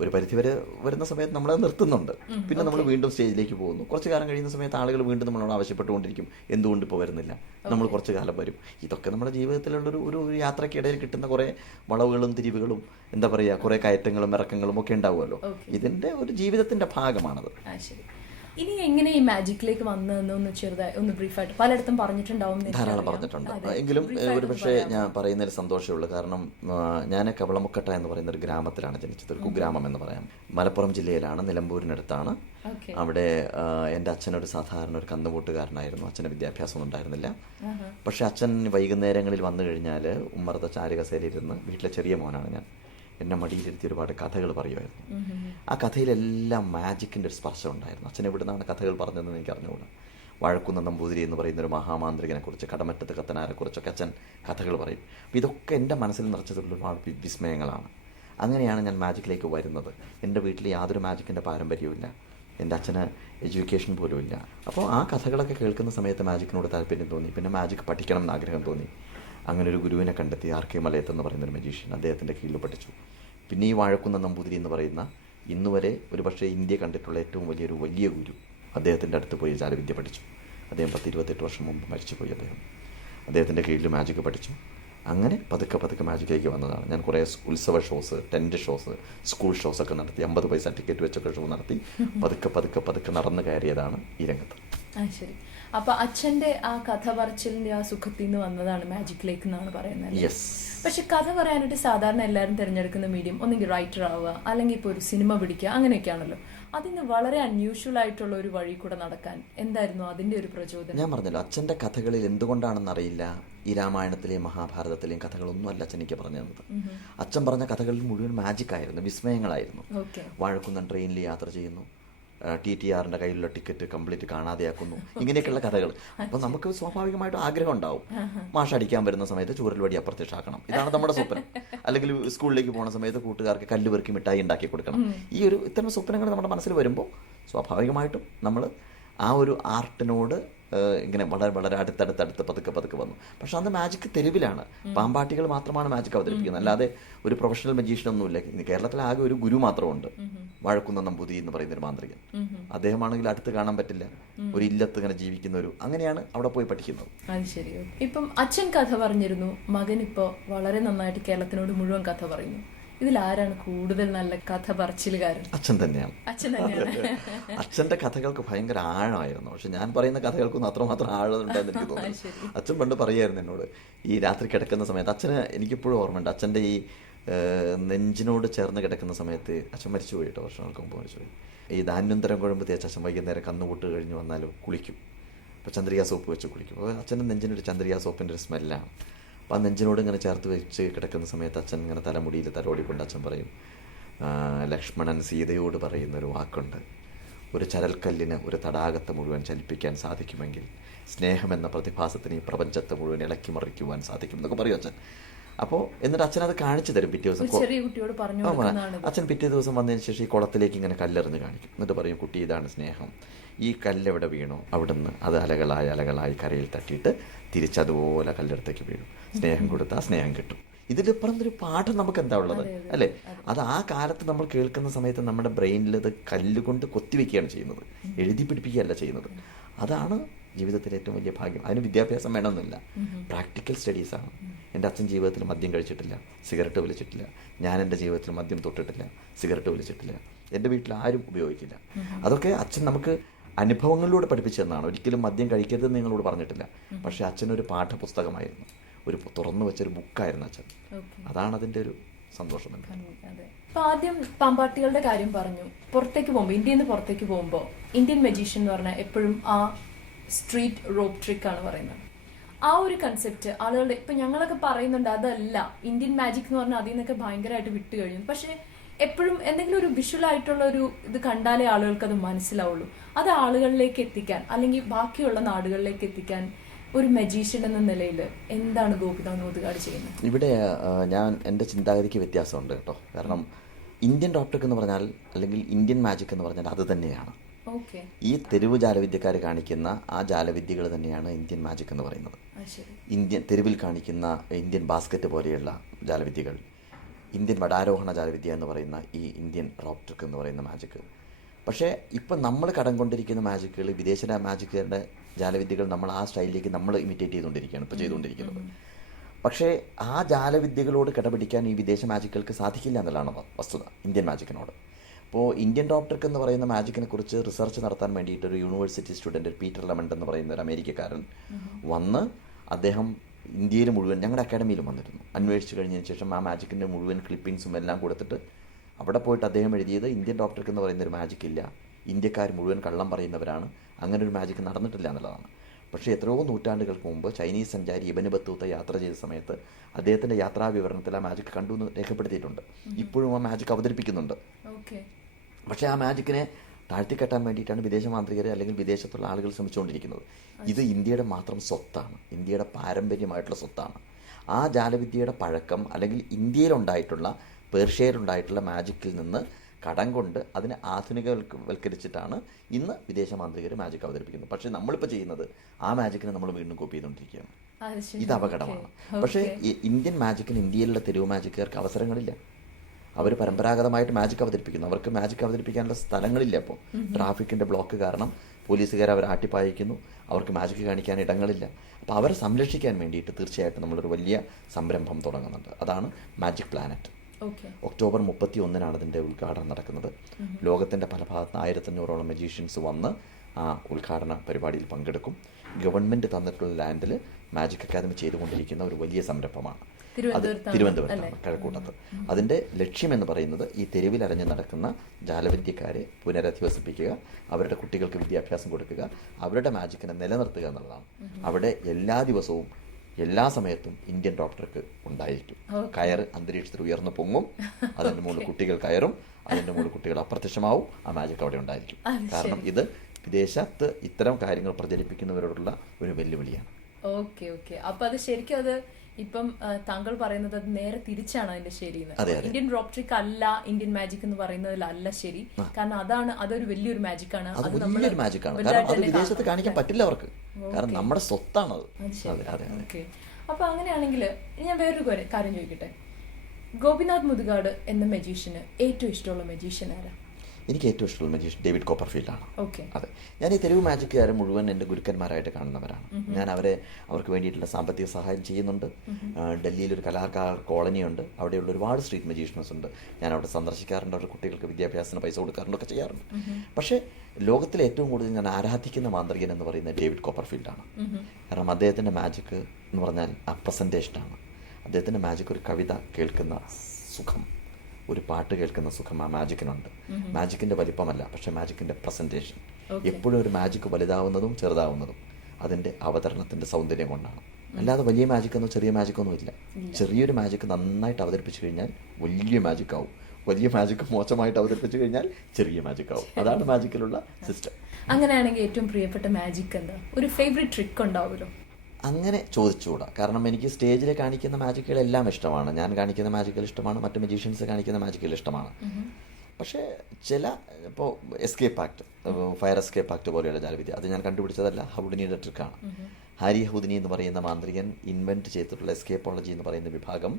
ഒരു പരിധിവരെ വരുന്ന സമയത്ത് നമ്മളത് നിർത്തുന്നുണ്ട്. പിന്നെ നമ്മൾ വീണ്ടും സ്റ്റേജിലേക്ക് പോകുന്നു. കുറച്ച് കാലം കഴിയുന്ന സമയത്ത് ആളുകൾ വീണ്ടും നമ്മളോട് ആവശ്യപ്പെട്ടുകൊണ്ടിരിക്കും, എന്തുകൊണ്ട് ഇപ്പോൾ വരുന്നില്ല, നമ്മൾ കുറച്ച് കാലം വരും. ഇതൊക്കെ നമ്മുടെ ജീവിതത്തിലുള്ള ഒരു യാത്രയ്ക്കിടയിൽ കിട്ടുന്ന കുറേ വളവുകളും തിരിവുകളും, എന്താ പറയുക, കുറേ കയറ്റങ്ങളും ഇറക്കങ്ങളും ഒക്കെ ഉണ്ടാവുമല്ലോ. ഇതിൻ്റെ ഒരു ജീവിതത്തിൻ്റെ ഭാഗമാണത്. ഇനി എങ്ങനെ ഈ മാജിക്കിലേക്ക് വന്നതെന്ന് ചെറുതായി ഒന്ന് ബ്രീഫായിട്ട് പലയിടത്തും പറഞ്ഞിട്ടുണ്ടാവും, ധാരാളം പറഞ്ഞിട്ടുണ്ട്. എങ്കിലും ഒരു പക്ഷേ ഞാൻ പറയുന്നതിൽ സന്തോഷമുള്ളൂ. കാരണം ഞാൻ കവളമുക്കട്ട എന്ന് പറയുന്ന ഒരു ഗ്രാമത്തിലാണ് ജനിച്ചത്, ഒരു കുഗ്രാമം എന്ന് പറയാം. മലപ്പുറം ജില്ലയിലാണ്, നിലമ്പൂരിനടുത്താണ്. അവിടെ എൻ്റെ അച്ഛനൊരു സാധാരണ ഒരു കന്നുകൂട്ടുകാരനായിരുന്നു. അച്ഛന് വിദ്യാഭ്യാസം ഉണ്ടായിരുന്നില്ല. പക്ഷെ അച്ഛൻ വൈകുന്നേരങ്ങളിൽ വന്നു കഴിഞ്ഞാൽ ഉമ്മറത്തെ ചാരുകസേരയിരുന്ന്, വീട്ടിലെ ചെറിയ മോനാണ് ഞാൻ, എന്നെ മടിയിലിരുത്തി ഒരുപാട് കഥകൾ പറയുമായിരുന്നു. ആ കഥയിലെല്ലാം മാജിക്കിൻ്റെ ഒരു സ്പർശം ഉണ്ടായിരുന്നു. അച്ഛൻ എവിടെ നിന്നാണ് കഥകൾ പറഞ്ഞതെന്ന് എനിക്ക് അറിഞ്ഞുകൂടാ. വാഴക്കുന്ന നമ്പൂതിരി എന്ന് പറയുന്ന ഒരു മഹാമാന്ത്രികനെക്കുറിച്ച്, കടമറ്റത്ത് കത്തനാരെക്കുറിച്ചൊക്കെ അച്ഛൻ കഥകൾ പറയും. അപ്പോൾ ഇതൊക്കെ എൻ്റെ മനസ്സിൽ നിറച്ചിട്ടുള്ള ഒരുപാട് വിസ്മയങ്ങളാണ്. അങ്ങനെയാണ് ഞാൻ മാജിക്കിലേക്ക് വരുന്നത്. എൻ്റെ വീട്ടിൽ യാതൊരു മാജിക്കിൻ്റെ പാരമ്പര്യവുമില്ല. എൻ്റെ അച്ഛന് എഡ്യൂക്കേഷൻ പോലും ഇല്ല. അപ്പോൾ ആ കഥകളൊക്കെ കേൾക്കുന്ന സമയത്ത് മാജിക്കിനോട് താല്പര്യം തോന്നി. പിന്നെ മാജിക് പഠിക്കണം എന്ന് ആഗ്രഹം തോന്നി. അങ്ങനെ ഒരു ഗുരുവിനെ കണ്ടെത്തി, RK മലയത്ത് എന്ന് പറയുന്നൊരു മജീഷ്യൻ, അദ്ദേഹത്തിൻ്റെ കീഴിൽ പഠിച്ചു. പിന്നെ ഈ വാഴക്കുന്ന നമ്പൂതിരി എന്ന് പറയുന്ന ഇന്നുവരെ ഒരു പക്ഷേ ഇന്ത്യ കണ്ടിട്ടുള്ള ഏറ്റവും വലിയ ഗുരു, അദ്ദേഹത്തിൻ്റെ അടുത്ത് പോയി ജാലവിദ്യ പഠിച്ചു. അദ്ദേഹം 10-28 വർഷം മുമ്പ് മരിച്ചുപോയി. അദ്ദേഹത്തിൻ്റെ കീഴിൽ മാജിക് പഠിച്ചു. അങ്ങനെ പതുക്കെ മാജിക്കിലേക്ക് വന്നതാണ്. ഞാൻ കുറേ ഉത്സവ ഷോസ്, ടെൻറ്റ് ഷോസ്, സ്കൂൾ ഷോസൊക്കെ നടത്തി, 50 പൈസ ടിക്കറ്റ് വെച്ചൊക്കെ ഷോ നടത്തി പതുക്കെ നടന്നു കയറിയതാണ് ഈ രംഗത്ത്. ശരി. അപ്പൊ അച്ഛന്റെ ആ കഥ പറച്ചിലിന്റെ ആ സുഖത്തിൽ നിന്ന് വന്നതാണ് മാജിക്കിലേക്ക് എന്നാണ് പറയുന്നത്. പക്ഷെ കഥ പറയാനായിട്ട് സാധാരണ എല്ലാവരും തിരഞ്ഞെടുക്കുന്ന മീഡിയം ഒന്നെങ്കിൽ റൈറ്റർ ആവുക, അല്ലെങ്കിൽ ഇപ്പോൾ ഒരു സിനിമ പിടിക്കുക, അങ്ങനെയൊക്കെയാണല്ലോ. അതിന് വളരെ അൺയൂഷ്വൽ ആയിട്ടുള്ള ഒരു വഴി കൂടെ നടക്കാൻ എന്തായിരുന്നു അതിന്റെ ഒരു പ്രചോദനം? ഞാൻ പറഞ്ഞല്ലോ, അച്ഛൻ്റെ കഥകളിൽ എന്തുകൊണ്ടാണെന്ന് അറിയില്ല, ഈ രാമായണത്തിലെയും മഹാഭാരതത്തിലെയും കഥകളൊന്നും അല്ല അച്ഛൻ എനിക്ക് പറഞ്ഞു തന്നത്. അച്ഛൻ പറഞ്ഞ കഥകളിൽ മുഴുവൻ മാജിക്കായിരുന്നു, വിസ്മയങ്ങളായിരുന്നു. വാഴക്കുന്നൻ ട്രെയിനിൽ യാത്ര ചെയ്യുന്നു, TTRന്റെ കയ്യിലുള്ള ടിക്കറ്റ് കംപ്ലീറ്റ് കാണാതെയാക്കുന്നു, ഇങ്ങനെയൊക്കെയുള്ള കഥകൾ. അപ്പോൾ നമുക്ക് സ്വാഭാവികമായിട്ടും ആഗ്രഹം ഉണ്ടാവും, മാഷ് അടിക്കാൻ വരുന്ന സമയത്ത് ചൂരൽ വടി അപ്രത്യക്ഷമാക്കണം, ഇതാണ് നമ്മുടെ സ്വപ്നം. അല്ലെങ്കിൽ സ്കൂളിലേക്ക് പോകുന്ന സമയത്ത് കൂട്ടുകാർക്ക് കല്ലുപെറുക്കി മിഠായി ഉണ്ടാക്കി കൊടുക്കണം. ഇത്തരം സ്വപ്നങ്ങൾ നമ്മുടെ മനസ്സിൽ വരുമ്പോൾ സ്വാഭാവികമായിട്ടും നമ്മൾ ആ ഒരു ആർട്ടിനോട് ഇങ്ങനെ വളരെ അടുത്തടുത്ത് പതുക്കെ വന്നു. പക്ഷെ അന്ന് മാജിക് തെരുവിലാണ്, പാമ്പാട്ടികൾ മാത്രമാണ് മാജിക് അവതരിപ്പിക്കുന്നത്, അല്ലാതെ ഒരു പ്രൊഫഷണൽ മജീഷ്യനൊന്നുമില്ല. കേരളത്തിൽ ആകെ ഒരു ഗുരു മാത്രമുണ്ട്, വാഴക്കുന്ന നമ്പൂതിരി എന്ന് പറയുന്ന ഒരു മാന്ത്രികൻ. അദ്ദേഹമാണെങ്കിൽ അടുത്ത് കാണാൻ പറ്റില്ല, ഒരു ഇല്ലത്ത് ഇങ്ങനെ ജീവിക്കുന്ന അങ്ങനെയാണ് അവിടെ പോയി പഠിക്കുന്നത്. അത് ശരി. ഇപ്പം അച്ഛൻ കഥ പറഞ്ഞിരുന്നു, മകൻ ഇപ്പോൾ വളരെ നന്നായിട്ട് കേരളത്തിനോട് മുഴുവൻ കഥ പറയുന്നു. ഇതിൽ ആരാണ് കൂടുതൽ നല്ല കഥ പറച്ചിലുകാരൻ? അച്ഛൻ തന്നെയാണ്. അച്ഛന്റെ കഥകൾക്ക് ഭയങ്കര ആഴമായിരുന്നു. പക്ഷെ ഞാൻ പറയുന്ന കഥകൾക്കൊന്നും അത്രമാത്രം ആഴം ഉണ്ടായെന്ന് എനിക്ക് തോന്നുന്നു. അച്ഛൻ പണ്ട് പറയായിരുന്നു എന്നോട്, ഈ രാത്രി കിടക്കുന്ന സമയത്ത്, അച്ഛന് എനിക്കിപ്പോഴും ഓർമ്മയുണ്ട്, അച്ഛൻ്റെ ഈ നെഞ്ചിനോട് ചേർന്ന് കിടക്കുന്ന സമയത്ത്, അച്ഛൻ മരിച്ചുപോയി കേട്ടോ, വർഷങ്ങൾക്ക് മുമ്പ് മരിച്ചുപോയി. ഈ ധാന്യന്തരം കുഴമ്പ് തേച്ച് അച്ഛൻ വൈകുന്നേരം കന്നുകൂട്ട് കഴിഞ്ഞ് വന്നാലും കുളിക്കും. അപ്പോൾ ചന്ദ്രിക സോപ്പ് വെച്ച് കുളിക്കും. അപ്പോൾ അച്ഛൻ്റെ നെഞ്ചിനൊരു ചന്ദ്രിക സോപ്പിൻ്റെ ഒരു സ്മെല്ലാണ്. അപ്പോൾ ആ നെഞ്ചിനോട് ഇങ്ങനെ ചേർത്ത് വെച്ച് കിടക്കുന്ന സമയത്ത് അച്ഛൻ ഇങ്ങനെ തലമുടിയിൽ തലോടിക്കൊണ്ട് അച്ഛൻ പറയും, ലക്ഷ്മണൻ സീതയോട് പറയുന്നൊരു വാക്കുണ്ട്, ഒരു ചരൽക്കല്ലിന് ഒരു തടാകത്തെ മുഴുവൻ ചലിപ്പിക്കാൻ സാധിക്കുമെങ്കിൽ സ്നേഹമെന്ന പ്രതിഭാസത്തിന് ഈ പ്രപഞ്ചത്തെ മുഴുവൻ ഇളക്കി മറിക്കുവാൻ സാധിക്കും എന്നൊക്കെ പറയും അച്ഛൻ. അപ്പോൾ എന്നിട്ട് അച്ഛൻ അത് കാണിച്ചു തരും. പിറ്റേ ദിവസം അച്ഛൻ പിറ്റേ ദിവസം വന്നതിന് ശേഷം ഈ കുളത്തിലേക്ക് ഇങ്ങനെ കല്ലെറിഞ്ഞ് കാണിക്കും. എന്നിട്ട് പറയും, കുട്ടി ഇതാണ് സ്നേഹം, ഈ കല്ലെവിടെ വീണോ അവിടുന്ന് അത് അലകളായി കരയിൽ തട്ടിയിട്ട് തിരിച്ചതുപോലെ കല്ലെടുത്തേക്ക് വീഴും. സ്നേഹം കൊടുത്താൽ സ്നേഹം കിട്ടും. ഇതിലിപ്പുറം ഒരു പാഠം നമുക്ക് എന്താ ഉള്ളത് അല്ലേ? അത് ആ കാലത്ത് നമ്മൾ കേൾക്കുന്ന സമയത്ത് നമ്മുടെ ബ്രെയിനിൽ അത് കല്ലുകൊണ്ട് കൊത്തിവെക്കുകയാണ് ചെയ്യുന്നത്, എഴുതി പിടിപ്പിക്കുകയല്ല ചെയ്യുന്നത്. അതാണ് ജീവിതത്തിലെ ഏറ്റവും വലിയ ഭാഗ്യം. അതിന് വിദ്യാഭ്യാസം വേണമെന്നില്ല, പ്രാക്ടിക്കൽ സ്റ്റഡീസാണ്. എൻ്റെ അച്ഛൻ ജീവിതത്തിൽ മദ്യം കഴിച്ചിട്ടില്ല, സിഗരറ്റ് വലിച്ചിട്ടില്ല. ഞാൻ എൻ്റെ ജീവിതത്തിൽ മദ്യം തൊട്ടിട്ടില്ല, സിഗരറ്റ് വലിച്ചിട്ടില്ല. എൻ്റെ വീട്ടിൽ ആരും ഉപയോഗിക്കില്ല. അതൊക്കെ അച്ഛൻ നമുക്ക് അനുഭവങ്ങളിലൂടെ പഠിപ്പിച്ചു തന്നാണ്. ഒരിക്കലും മദ്യം കഴിക്കരുതെന്ന് നിങ്ങളോട് പറഞ്ഞിട്ടില്ല. പക്ഷേ അച്ഛനൊരു പാഠപുസ്തകമായിരുന്നു, ഒരു തുറന്നു വെച്ചൊരു ബുക്കായിരുന്നു അച്ഛൻ. അതാണ് അതിൻ്റെ ഒരു സന്തോഷം. അപ്പൊ ആദ്യം പാമ്പാട്ടികളുടെ കാര്യം പറഞ്ഞു. പുറത്തേക്ക് പോകുമ്പോൾ, ഇന്ത്യയിൽ നിന്ന് പുറത്തേക്ക് പോകുമ്പോൾ ഇന്ത്യൻ മജീഷ്യൻ എന്ന് പറഞ്ഞാൽ എപ്പോഴും ആ സ്ട്രീറ്റ് റോപ്പ് ട്രിക്ക് ആണ് പറയുന്നത്. ആ ഒരു കൺസെപ്റ്റ് ആളുകളുടെ, ഇപ്പൊ ഞങ്ങളൊക്കെ പറയുന്നുണ്ട് അതല്ല ഇന്ത്യൻ മാജിക് എന്ന് പറഞ്ഞാൽ അതിൽ നിന്നൊക്കെ ഭയങ്കരമായിട്ട് വിട്ടു കഴിഞ്ഞു. പക്ഷെ എപ്പോഴും എന്തെങ്കിലും ഒരു വിഷ്വൽ ആയിട്ടുള്ള ഒരു ഇത് കണ്ടാലേ ആളുകൾക്ക് അത് മനസ്സിലാവുള്ളൂ. അത് ആളുകളിലേക്ക് എത്തിക്കാൻ, അല്ലെങ്കിൽ ബാക്കിയുള്ള നാടുകളിലേക്ക് എത്തിക്കാൻ ഒരു മജീഷ്യൻ എന്ന നിലയിൽ എന്താണ് ഗോപിനാഥ് ഓതുകാട് ചെയ്യുന്നത്? ഇവിടെ ഞാൻ എൻ്റെ ചിന്താഗതിക്ക് വ്യത്യാസമുണ്ട് കേട്ടോ. കാരണം ഇന്ത്യൻ റോപ്പ് ട്രിക്ക് എന്ന് പറഞ്ഞാൽ, അല്ലെങ്കിൽ ഇന്ത്യൻ മാജിക് എന്ന് പറഞ്ഞാൽ അത് തന്നെയാണ്. ഈ തെരുവ് ജാലവിദ്യക്കാർ കാണിക്കുന്ന ആ ജാലവിദ്യകൾ തന്നെയാണ് ഇന്ത്യൻ മാജിക് എന്ന് പറയുന്നത്. ഇന്ത്യൻ തെരുവിൽ കാണിക്കുന്ന ഇന്ത്യൻ ബാസ്ക്കറ്റ് പോലെയുള്ള ജാലവിദ്യകൾ, ഇന്ത്യൻ വടാരോഹണ ജാലവിദ്യ എന്ന് പറയുന്ന ഈ ഇന്ത്യൻ റോപ്പ് ട്രിക്ക് എന്ന് പറയുന്ന മാജിക്ക്. പക്ഷേ ഇപ്പം നമ്മൾ കടം കൊണ്ടിരിക്കുന്ന മാജിക്കുകൾ, വിദേശ മാജിക്കുകളുടെ ജാലവിദ്യകൾ നമ്മൾ ആ സ്റ്റൈലിലേക്ക് നമ്മൾ ഇമിറ്റേറ്റ് ചെയ്തുകൊണ്ടിരിക്കുകയാണ് ഇപ്പോൾ ചെയ്തുകൊണ്ടിരിക്കുന്നത്. പക്ഷേ ആ ജാലവിദ്യകളോട് കിടപിടിക്കാൻ ഈ വിദേശ മാജിക്കുകൾക്ക് സാധിക്കില്ല എന്നുള്ളതാണ് വസ്തുത ഇന്ത്യൻ മാജിക്കിനോട്. അപ്പോൾ ഇന്ത്യൻ റോപ്പ് ട്രിക്ക് എന്ന് പറയുന്ന മാജിക്കിനെ കുറിച്ച് റിസർച്ച് നടത്താൻ വേണ്ടിയിട്ട് ഒരു യൂണിവേഴ്സിറ്റി സ്റ്റുഡൻറ്റ് പീറ്റർ ലെമണ്ട് എന്ന് പറയുന്ന ഒരു അമേരിക്കക്കാരൻ വന്ന് അദ്ദേഹം ഇന്ത്യയിൽ മുഴുവൻ ഞങ്ങളുടെ അക്കാഡമിയിലും വന്നിരുന്നു. അന്വേഷിച്ച് കഴിഞ്ഞതിന് ശേഷം ആ മാജിക്കിൻ്റെ മുഴുവൻ ക്ലിപ്പിങ്സും എല്ലാം കൊടുത്തിട്ട് അവിടെ പോയിട്ട് അദ്ദേഹം എഴുതിയത് ഇന്ത്യൻ റോപ്പ് ട്രിക്ക് എന്ന് പറയുന്ന ഒരു മാജിക് ഇല്ല, ഇന്ത്യക്കാർ മുഴുവൻ കള്ളം പറയുന്നവരാണ്, അങ്ങനെ ഒരു മാജിക്ക് നടന്നിട്ടില്ല എന്നുള്ളതാണ്. പക്ഷേ എത്രയോ നൂറ്റാണ്ടുകൾക്ക് മുമ്പ് ചൈനീസ് സഞ്ചാരി ഇബ്നു ബത്തൂത്ത യാത്ര ചെയ്ത സമയത്ത് അദ്ദേഹത്തിൻ്റെ യാത്രാ വിവരണത്തിൽ ആ മാജിക് കണ്ടു എന്ന് രേഖപ്പെടുത്തിയിട്ടുണ്ട്. ഇപ്പോഴും ആ മാജിക് അവതരിപ്പിക്കുന്നുണ്ട്. പക്ഷേ ആ മാജിക്കിനെ താഴ്ത്തിക്കെട്ടാൻ വേണ്ടിയിട്ടാണ് വിദേശ മാന്ത്രികരെ അല്ലെങ്കിൽ വിദേശത്തുള്ള ആളുകൾ ശ്രമിച്ചുകൊണ്ടിരിക്കുന്നത്. ഇത് ഇന്ത്യയുടെ മാത്രം സ്വത്താണ്, ഇന്ത്യയുടെ പാരമ്പര്യമായിട്ടുള്ള സ്വത്താണ്. ആ ജാലവിദ്യയുടെ പഴക്കം അല്ലെങ്കിൽ ഇന്ത്യയിലുണ്ടായിട്ടുള്ള പേർഷ്യയിലുണ്ടായിട്ടുള്ള മാജിക്കിൽ നിന്ന് കടം കൊണ്ട് അതിനെ ആധുനികവൽക്കരിച്ചിട്ടാണ് ഇന്ന് വിദേശ മാന്ത്രികർ മാജിക് അവതരിപ്പിക്കുന്നത്. പക്ഷേ നമ്മളിപ്പോൾ ചെയ്യുന്നത് ആ മാജിക്കിനെ നമ്മൾ വീണ്ടും കോപ്പി ചെയ്തുകൊണ്ടിരിക്കുകയാണ്. ഇത് അപകടമാണ്. പക്ഷേ ഇന്ത്യൻ മാജിക്കിന്, ഇന്ത്യയിലുള്ള തെരുവ് മാജിക്കുകാർക്ക് അവസരങ്ങളില്ല. അവർ പരമ്പരാഗതമായിട്ട് മാജിക് അവതരിപ്പിക്കുന്നു. അവർക്ക് മാജിക് അവതരിപ്പിക്കാനുള്ള സ്ഥലങ്ങളില്ല. ഇപ്പോൾ ട്രാഫിക്കിൻ്റെ ബ്ലോക്ക് കാരണം പോലീസുകാർ അവരെ ആട്ടിപ്പായിക്കുന്നു. അവർക്ക് മാജിക് കാണിക്കാൻ ഇടങ്ങളില്ല. അപ്പോൾ അവരെ സംരക്ഷിക്കാൻ വേണ്ടിയിട്ട് തീർച്ചയായിട്ടും നമ്മളൊരു വലിയ സംരംഭം തുടങ്ങുന്നുണ്ട്. അതാണ് മാജിക് പ്ലാനറ്റ്. ഒക്ടോബർ 31 അതിൻ്റെ ഉദ്ഘാടനം നടക്കുന്നത്. ലോകത്തിൻ്റെ പല ഭാഗത്ത് 1500ഓളം മജീഷ്യൻസ് വന്ന് ആ ഉദ്ഘാടന പരിപാടിയിൽ പങ്കെടുക്കും. ഗവൺമെൻറ് തന്നിട്ടുള്ള ലാൻഡിൽ മാജിക് അക്കാദമി ചെയ്തുകൊണ്ടിരിക്കുന്ന ഒരു വലിയ സംരംഭമാണ്. അത് തിരുവനന്തപുരത്താണ്, കഴക്കൂട്ടത്ത്. അതിൻ്റെ ലക്ഷ്യമെന്ന് പറയുന്നത് ഈ തെരുവിലരഞ്ഞ് നടക്കുന്ന ജാലവിദ്യക്കാരെ പുനരധിവസിപ്പിക്കുക, അവരുടെ കുട്ടികൾക്ക് വിദ്യാഭ്യാസം കൊടുക്കുക, അവരുടെ മാജിക്കിനെ നിലനിർത്തുക എന്നുള്ളതാണ്. അവിടെ എല്ലാ ദിവസവും എല്ലാ സമയത്തും ഇന്ത്യൻ റോപ്പ് ട്രിക്ക് ഉണ്ടായിരിക്കും. കയറ് അന്തരീക്ഷത്തിൽ ഉയർന്നു പൊങ്ങും, അതിൻ്റെ മുകളിൽ കുട്ടികൾ കയറും, അതിൻ്റെ മുകളിൽ കുട്ടികൾ അപ്രത്യക്ഷമാവും. ആ മാജിക് അവിടെ ഉണ്ടായിരിക്കും. കാരണം ഇത് വിദേശത്ത് ഇത്തരം കാര്യങ്ങൾ പ്രചരിപ്പിക്കുന്നവരോടുള്ള ഒരു വെല്ലുവിളിയാണ്. Okay okay. അപ്പൊ അത് ശരിക്കും അത് ഇപ്പം താങ്കൾ പറയുന്നത് അത് നേരെ തിരിച്ചാണ് അതിന്റെ ശരി. ഇന്ത്യൻ റോപ്പ് ട്രിക്ക് അല്ല ഇന്ത്യൻ മാജിക് എന്ന് പറയുന്നതിലല്ല ശരി. കാരണം അതൊരു വലിയൊരു മാജിക് ആണ്. അത് വലിയൊരു മാജിക് ആണ്. കാരണം അത് വിദേശത്ത് കാണിക്കാൻ പറ്റില്ല അവർക്ക്. കാരണം നമ്മുടെ സ്വത്താണത്. അപ്പൊ അങ്ങനെയാണെങ്കിൽ ഞാൻ വേറൊരു കാര്യം ചോദിക്കട്ടെ. ഗോപിനാഥ് മുതുകാട് എന്ന മജീഷ്യന് ഏറ്റവും ഇഷ്ടമുള്ള മജീഷ്യൻ ആരാ? എനിക്ക് ഏറ്റവും ഇഷ്ടമുള്ള മജീഷ്യൻ ഡേവിഡ് കോപ്പർഫീൽഡാണ്. അതെ, ഞാൻ ഈ തെരുവ് മാജിക്കുകാരെ മുഴുവൻ എൻ്റെ ഗുരുക്കന്മാരായിട്ട് കാണുന്നവരാണ്. ഞാൻ അവർക്ക് വേണ്ടിയിട്ടുള്ള സാമ്പത്തിക സഹായം ചെയ്യുന്നുണ്ട്. ഡൽഹിയിൽ ഒരു കലാകാർ കോളനിയുണ്ട്. അവിടെയുള്ള ഒരുപാട് സ്ട്രീറ്റ് മജീഷ്യൻസ് ഉണ്ട്. ഞാൻ അവിടെ സന്ദർശിക്കാറുണ്ട്. അവരുടെ കുട്ടികൾക്ക് വിദ്യാഭ്യാസത്തിന് പൈസ കൊടുക്കാറുണ്ട്, ഒക്കെ ചെയ്യാറുണ്ട്. പക്ഷേ ലോകത്തിലെ ഏറ്റവും കൂടുതൽ ഞാൻ ആരാധിക്കുന്ന മാന്ത്രികൻ എന്ന് പറയുന്നത് ഡേവിഡ് കോപ്പർഫീൽഡാണ്. കാരണം അദ്ദേഹത്തിൻ്റെ മാജിക് എന്ന് പറഞ്ഞാൽ ആ പ്രസൻറ്റേഷനാണ്. അദ്ദേഹത്തിൻ്റെ മാജിക് ഒരു കവിത കേൾക്കുന്ന സുഖം, ഒരു പാട്ട് കേൾക്കുന്ന സുഖം ആ മാജിക്കിനുണ്ട്. മാജിക്കിൻ്റെ വലിപ്പമല്ല, പക്ഷെ മാജിക്കിൻ്റെ പ്രസൻറ്റേഷൻ. എപ്പോഴും ഒരു മാജിക് വലുതാവുന്നതും ചെറുതാവുന്നതും അതിൻ്റെ അവതരണത്തിൻ്റെ സൗന്ദര്യം കൊണ്ടാണ്. അല്ലാതെ വലിയ മാജിക്കൊന്നും ചെറിയ മാജിക്കൊന്നും ഇല്ല. ചെറിയൊരു മാജിക്ക് നന്നായിട്ട് അവതരിപ്പിച്ചു കഴിഞ്ഞാൽ വലിയ മാജിക്കാവും. വലിയ മാജിക്ക് മോശമായിട്ട് അവതരിപ്പിച്ചു കഴിഞ്ഞാൽ ചെറിയ മാജിക്കാവും. അതാണ് മാജിക്കിലുള്ള സിസ്റ്റം. അങ്ങനെയാണെങ്കിൽ ഏറ്റവും പ്രിയപ്പെട്ട മാജിക് എന്താ? ഒരു ഫേവറേറ്റ് ട്രിക്ക് ഉണ്ടാവുമല്ലോ? അങ്ങനെ ചോദിച്ചുകൂടാ. കാരണം എനിക്ക് സ്റ്റേജിൽ കാണിക്കുന്ന മാജിക്കുകളെല്ലാം ഇഷ്ടമാണ്. ഞാൻ കാണിക്കുന്ന മാജിക്കുകൾ ഇഷ്ടമാണ്, മറ്റ് മജീഷ്യൻസ് കാണിക്കുന്ന മാജിക്കുകൾ ഇഷ്ടമാണ്. പക്ഷേ ചില ഇപ്പോൾ escape act, fire escape act പോലെയുള്ള ജാലവിദ്യ അത് ഞാൻ കണ്ടുപിടിച്ചതല്ല, ഹൗഡിനിയുടെ ട്രിക്കാണ്. ഹാരി ഹൗദിനി എന്ന് പറയുന്ന മാന്ത്രികൻ ഇൻവെൻറ്റ് ചെയ്തിട്ടുള്ള എസ്കേപ്പോളജി എന്ന് പറയുന്ന വിഭാഗം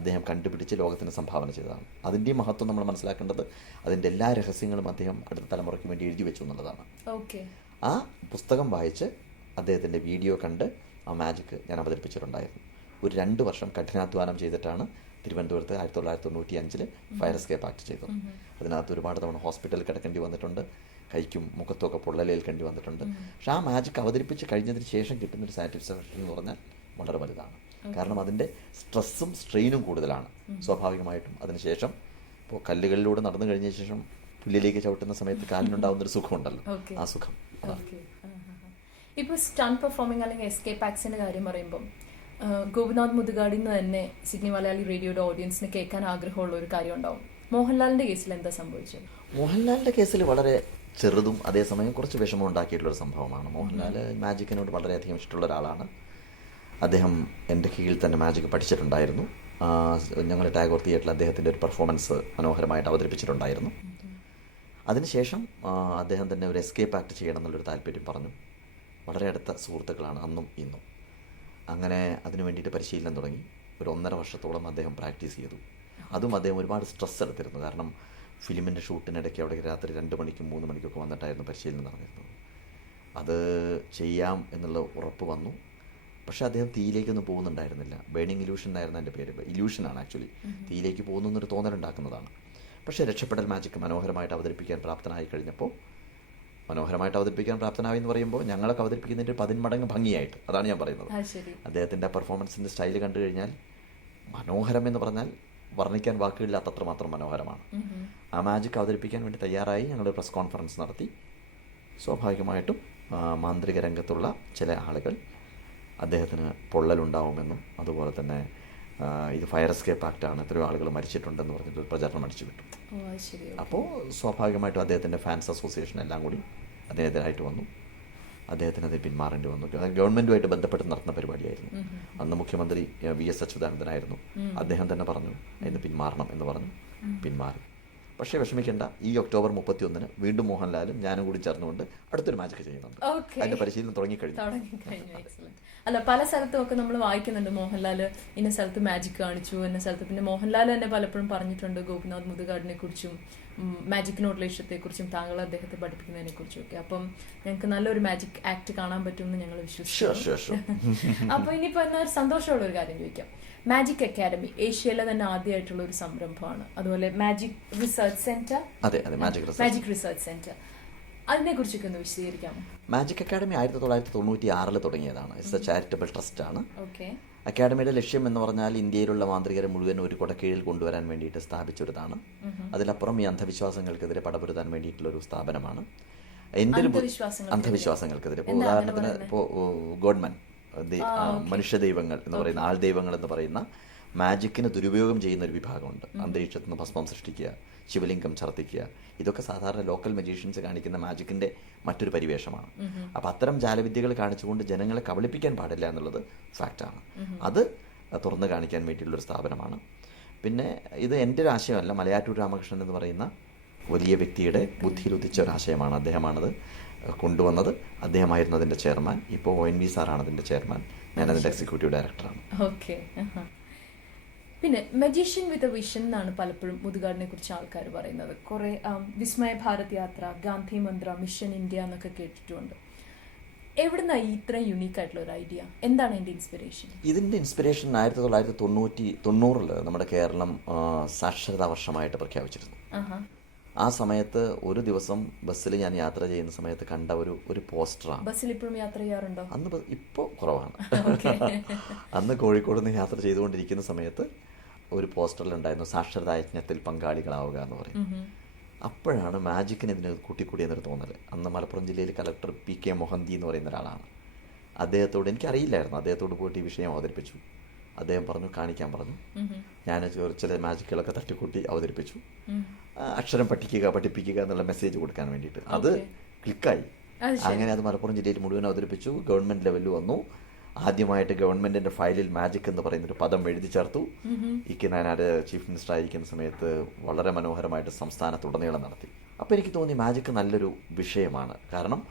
അദ്ദേഹം കണ്ടുപിടിച്ച് ലോകത്തിന് സംഭാവന ചെയ്തതാണ്. അതിൻ്റെ മഹത്വം നമ്മൾ മനസ്സിലാക്കേണ്ടത് അതിൻ്റെ എല്ലാ രഹസ്യങ്ങളും അദ്ദേഹം അടുത്ത തലമുറയ്ക്ക് വേണ്ടി എഴുതി വെച്ചു എന്നുള്ളതാണ്. ആ പുസ്തകം വായിച്ച് അദ്ദേഹത്തിൻ്റെ വീഡിയോ കണ്ട് ആ മാജിക്ക് ഞാൻ അവതരിപ്പിച്ചിട്ടുണ്ടായിരുന്നു. ഒരു 2 വർഷം കഠിനാധ്വാനം ചെയ്തിട്ടാണ് തിരുവനന്തപുരത്ത് 1995 ഫയർ എസ്കേപ്പ് ആക്ട് ചെയ്തത്. അതിനകത്ത് ഒരുപാട് തവണ ഹോസ്പിറ്റലിൽ കിടക്കേണ്ടി വന്നിട്ടുണ്ട്, കൈക്കും മുഖത്തൊക്കെ പൊള്ളലേൽക്കേണ്ടി വന്നിട്ടുണ്ട്. പക്ഷെ ആ മാജിക്ക് അവതരിപ്പിച്ച് കഴിഞ്ഞതിന് ശേഷം കിട്ടുന്നൊരു സാറ്റിസ്ഫാക്ഷൻ എന്ന് പറഞ്ഞാൽ വളരെ വലുതാണ്. കാരണം അതിൻ്റെ സ്ട്രെസ്സും സ്ട്രെയിനും കൂടുതലാണ്. സ്വാഭാവികമായിട്ടും അതിനുശേഷം ഇപ്പോൾ കല്ലുകളിലൂടെ നടന്നു കഴിഞ്ഞ ശേഷം പുല്ലിലേക്ക് ചവിട്ടുന്ന സമയത്ത് കാലിനുണ്ടാവുന്നൊരു സുഖമുണ്ടല്ലോ, ആ സുഖം. ഇപ്പോൾ സ്റ്റണ്ട് പെർഫോമിംഗ് അല്ലെങ്കിൽ എസ്കേപ്പ് ആക്സിന്റെ കാര്യം പറയുമ്പോൾ ഗോപിനാഥ് മുതുകാടിൽ നിന്ന് തന്നെ സിഡ്നി മലയാളി റേഡിയോയുടെ ഓഡിയൻസിന് കേൾക്കാൻ ആഗ്രഹമുള്ള ഒരു കാര്യം ഉണ്ടാവും. മോഹൻലാലിന്റെ കേസിൽ എന്താ സംഭവിച്ചത്? മോഹൻലാലിന്റെ കേസിൽ വളരെ ചെറുതും അതേസമയം കുറച്ച് വിഷമം ഉണ്ടാക്കിയിട്ടുള്ളൊരു സംഭവമാണ്. മോഹൻലാൽ മാജിക്കിനോട് വളരെയധികം ഇഷ്ടമുള്ള ഒരാളാണ്. അദ്ദേഹം എൻ്റെ കീഴിൽ തന്നെ മാജിക് പഠിച്ചിട്ടുണ്ടായിരുന്നു. ഞങ്ങൾ ടാഗോർ തിയേറ്ററിൽ അദ്ദേഹത്തിൻ്റെ ഒരു പെർഫോമൻസ് മനോഹരമായിട്ട് അവതരിപ്പിച്ചിട്ടുണ്ടായിരുന്നു. അതിനുശേഷം അദ്ദേഹം തന്നെ ഒരു എസ്കേപ്പ് ആക്ട് ചെയ്യണം എന്നുള്ളൊരു താല്പര്യം പറഞ്ഞു. വളരെ അടുത്ത സുഹൃത്തുക്കളാണ് അന്നും ഇന്നും. അങ്ങനെ അതിനു വേണ്ടിയിട്ട് പരിശീലനം തുടങ്ങി. ഒരു 1.5 വർഷത്തോളം അദ്ദേഹം പ്രാക്ടീസ് ചെയ്തു. അതും അദ്ദേഹം ഒരുപാട് സ്ട്രെസ് എടുത്തിരുന്നു. കാരണം ഫിലിമിൻ്റെ ഷൂട്ടിനിടയ്ക്ക് അവിടെ രാത്രി 2 മണിക്കും 3 മണിക്കൊക്കെ വന്നിട്ടായിരുന്നു പരിശീലനം നടന്നിരുന്നത്. അത് ചെയ്യാം എന്നുള്ള ഉറപ്പ് വന്നു. പക്ഷേ അദ്ദേഹം തീയിലേക്കൊന്നും പോകുന്നുണ്ടായിരുന്നില്ല. ബേണിംഗ് ഇല്യൂഷൻ എന്നായിരുന്നു എൻ്റെ പേര്. ഇല്യൂഷനാണ് ആക്ച്വലി. തീയിലേക്ക് പോകുന്നു എന്നൊരു തോന്നലുണ്ടാക്കുന്നതാണ്. പക്ഷേ രക്ഷപ്പെടൽ മാജിക് മനോഹരമായിട്ട് അവതരിപ്പിക്കാൻ പ്രാപ്തനായി കഴിഞ്ഞപ്പോൾ, മനോഹരമായിട്ട് അവതരിപ്പിക്കാൻ പ്രാപ്തനായി എന്ന് പറയുമ്പോൾ ഞങ്ങളൊക്കെ അവതരിപ്പിക്കുന്നതിൻ്റെ 10 മടങ്ങ് ഭംഗിയായിട്ട്, അതാണ് ഞാൻ പറയുന്നത്. അദ്ദേഹത്തിൻ്റെ പെർഫോമൻസിൻ്റെ സ്റ്റൈൽ കണ്ടു കഴിഞ്ഞാൽ മനോഹരം എന്ന് പറഞ്ഞാൽ വർണ്ണിക്കാൻ വാക്കുകളില്ലാത്തത്ര മാത്രം മനോഹരമാണ്. ആ മാജിക് അവതരിപ്പിക്കാൻ വേണ്ടി തയ്യാറായി ഞങ്ങൾ പ്രസ് കോൺഫറൻസ് നടത്തി. സ്വാഭാവികമായിട്ടും മാന്ത്രിക രംഗത്തുള്ള ചില ആളുകൾ അദ്ദേഹത്തിന് പൊള്ളലുണ്ടാവുമെന്നും അതുപോലെ തന്നെ ഇത് ഫയർ എസ്കേപ്പ് ആക്റ്റാണ്, എത്രയോ ആളുകൾ മരിച്ചിട്ടുണ്ടെന്ന് പറഞ്ഞിട്ട് പ്രചാരണം അടിച്ചു വിട്ടു. അപ്പോൾ സ്വാഭാവികമായിട്ടും അദ്ദേഹത്തിൻ്റെ ഫാൻസ് അസോസിയേഷൻ എല്ലാം കൂടി അദ്ദേഹത്തിനായിട്ട് വന്നു. അദ്ദേഹത്തിന് അത് പിന്മാറേണ്ടി വന്നു. ഗവൺമെൻറ്റുമായിട്ട് ബന്ധപ്പെട്ട് നടത്തുന്ന പരിപാടിയായിരുന്നു. അന്ന് മുഖ്യമന്ത്രി VS അച്യുതാനന്ദനായിരുന്നു. അദ്ദേഹം തന്നെ പറഞ്ഞു അതിന് പിന്മാറണം എന്ന് പറഞ്ഞു. പിന്മാറി. പക്ഷേ വിഷമിക്കേണ്ട, ഈ ഒക്ടോബർ 31 വീണ്ടും മോഹൻലാലും ഞാനും കൂടി ചേർന്നുകൊണ്ട് അടുത്തൊരു മാജിക് ചെയ്യുന്നുണ്ട്. അതിന്റെ പരിശീലനം തുടങ്ങിക്കഴിഞ്ഞു. അല്ല, പല സ്ഥലത്തും ഒക്കെ നമ്മൾ വായിക്കുന്നുണ്ട് മോഹൻലാൽ ഇന്ന സ്ഥലത്ത് മാജിക് കാണിച്ചു, ഇന്ന സ്ഥലത്ത്. പിന്നെ മോഹൻലാൽ തന്നെ പലപ്പോഴും പറഞ്ഞിട്ടുണ്ട് ഗോപിനാഥ് മുതുകാടിനെ കുറിച്ചും മാജിക്കിനോടുള്ള ഇഷ്ടത്തെക്കുറിച്ചും താങ്കൾ അദ്ദേഹത്തെ പഠിപ്പിക്കുന്നതിനെ കുറിച്ചും ഒക്കെ. അപ്പം ഞങ്ങൾക്ക് നല്ലൊരു മാജിക് ആക്ട് കാണാൻ പറ്റുമെന്ന് ഞങ്ങൾ വിശ്വസിച്ചു. അപ്പൊ ഇനിയിപ്പോ എന്നാ ഒരു സന്തോഷമുള്ള ഒരു കാര്യം ചോദിക്കാം. മാജിക് അക്കാഡമി ഏഷ്യയിലെ തന്നെ ആദ്യമായിട്ടുള്ള ഒരു സംരംഭമാണ്. അതുപോലെ magic research centre, magic research centre, അതിനെ കുറിച്ചൊക്കെ ഒന്ന് വിശദീകരിക്കാമോ? മാജിക് അക്കാഡമി 1996 തുടങ്ങിയതാണ്. ഇറ്റ്സ് എ ചാരിറ്റബിൾ ട്രസ്റ്റ് ആണ്. അക്കാഡമിയുടെ ലക്ഷ്യം എന്ന് പറഞ്ഞാൽ ഇന്ത്യയിലുള്ള മാന്ത്രികരെ മുഴുവൻ ഒരു കുടക്കീഴിൽ കൊണ്ടുവരാൻ വേണ്ടിയിട്ട് സ്ഥാപിച്ചൊരിതാണ്. അതിലപ്പുറം ഈ അന്ധവിശ്വാസങ്ങൾക്കെതിരെ പടപൊരുതാൻ വേണ്ടിയിട്ടുള്ള ഒരു സ്ഥാപനമാണ്. എൻ്റെ ഒരു അന്ധവിശ്വാസങ്ങൾക്കെതിരെ, ഇപ്പോൾ ഉദാഹരണത്തിന് ഇപ്പോൾ ഗോഡ്മൻ, മനുഷ്യ ദൈവങ്ങൾ എന്ന് പറയുന്ന, ആൾ ദൈവങ്ങൾ എന്ന് പറയുന്ന മാജിക്കിന് ദുരുപയോഗം ചെയ്യുന്ന ഒരു വിഭാഗമുണ്ട്. അന്തരീക്ഷത്തിൽ നിന്ന് ഭസ്മം സൃഷ്ടിക്കുക, ശിവലിംഗം ഛർദ്ദിക്കുക, ഇതൊക്കെ സാധാരണ ലോക്കൽ മജീഷ്യൻസ് കാണിക്കുന്ന മാജിക്കിന്റെ മറ്റൊരു പരിവേഷമാണ്. അപ്പം അത്തരം ജാലവിദ്യകൾ കാണിച്ചുകൊണ്ട് ജനങ്ങളെ കബളിപ്പിക്കാൻ പാടില്ല എന്നുള്ളത് ഫാക്റ്റാണ്. അത് തുറന്നു കാണിക്കാൻ വേണ്ടിയിട്ടുള്ളൊരു സ്ഥാപനമാണ്. പിന്നെ ഇത് എൻ്റെ ഒരു ആശയമല്ല, മലയാറ്റൂർ രാമകൃഷ്ണൻ എന്ന് പറയുന്ന വലിയ വ്യക്തിയുടെ ബുദ്ധിയിൽ ഉദിച്ച ഒരു ആശയമാണ്. അദ്ദേഹമാണത് കൊണ്ടുവന്നത്. അദ്ദേഹമായിരുന്നു അതിൻ്റെ ചെയർമാൻ. ഇപ്പോൾ ONV സാറാണ് അതിൻ്റെ ചെയർമാൻ. ഞാനതിൻ്റെ എക്സിക്യൂട്ടീവ് ഡയറക്ടറാണ്. ഓക്കെ. പിന്നെ മജീഷ്യൻ വിത്ത് എ വിഷൻ എന്നാണ് പലപ്പോഴും മുതുകാടിനെ കുറിച്ച് ആൾക്കാർ പറയുന്നത്. കുറെ വിസ്മയ ഭാരത് യാത്ര, ഗാന്ധി മന്ത്ര, മിഷൻ ഇന്ത്യ എന്നൊക്കെ കേട്ടിട്ടുണ്ട്. എവിടുന്ന ഇത്രയും യുണീക്ക് ആയിട്ടുള്ള ഒരു ഐഡിയ? എന്താണ് അതിന്റെ ഇൻസ്പിറേഷൻ? ഇതിന്റെ ഇൻസ്പിറേഷൻ 1990 നമ്മുടെ കേരളം സാക്ഷരതാ വർഷമായിട്ട് പ്രഖ്യാപിച്ചിരുന്നു. ആ സമയത്ത് ഒരു ദിവസം ബസ്സിൽ ഞാൻ യാത്ര ചെയ്യുന്ന സമയത്ത് കണ്ട ഒരു പോസ്റ്ററാണ്. ബസ്സിൽ ഇപ്പോഴും യാത്ര ചെയ്യാറുണ്ടോ? അന്ന് ഇപ്പോൾ കുറവാണ്. അന്ന് കോഴിക്കോട് നിന്ന് യാത്ര ചെയ്തുകൊണ്ടിരിക്കുന്ന സമയത്ത് ഒരു പോസ്റ്ററിലുണ്ടായിരുന്നു സാക്ഷരതാ യജ്ഞത്തിൽ പങ്കാളികളാവുക എന്ന് പറയും. അപ്പോഴാണ് മാജിക്കിന് ഇതിന് കൂട്ടിക്കൂടി എന്നൊരു തോന്നൽ. അന്ന് മലപ്പുറം ജില്ലയിൽ കളക്ടർ PK മൊഹന്തി എന്ന് പറയുന്ന ഒരാളാണ്. അദ്ദേഹത്തോട്, എനിക്കറിയില്ലായിരുന്നു, അദ്ദേഹത്തോട് പോയിട്ട് ഈ വിഷയം അവതരിപ്പിച്ചു. അദ്ദേഹം പറഞ്ഞു, കാണിക്കാൻ പറഞ്ഞു. ഞാൻ ചില മാജിക്കുകളൊക്കെ തട്ടിക്കൂട്ടി അവതരിപ്പിച്ചു. അക്ഷരം പഠിപ്പിക്കുക എന്നുള്ള മെസ്സേജ് കൊടുക്കാൻ വേണ്ടിയിട്ട്. അത് ക്ലിക്കായി. അങ്ങനെ അത് മലപ്പുറം ജില്ലയിൽ മുഴുവൻ അവതരിപ്പിച്ചു. ഗവൺമെന്റ് ലെവലിൽ വന്നു. ആദ്യമായിട്ട് ഗവൺമെന്റിന്റെ ഫയലിൽ മാജിക് എന്ന് പറയുന്നൊരു പദം എഴുതി ചേർത്തു. നായനാർ ചീഫ് മിനിസ്റ്റർ ആയിരിക്കുന്ന സമയത്ത് വളരെ മനോഹരമായിട്ട് സംസ്ഥാനത്തുടനീളം നടത്തി. അപ്പോൾ എനിക്ക് തോന്നി മാജിക് നല്ലൊരു വിഷയമാണ്. കാരണം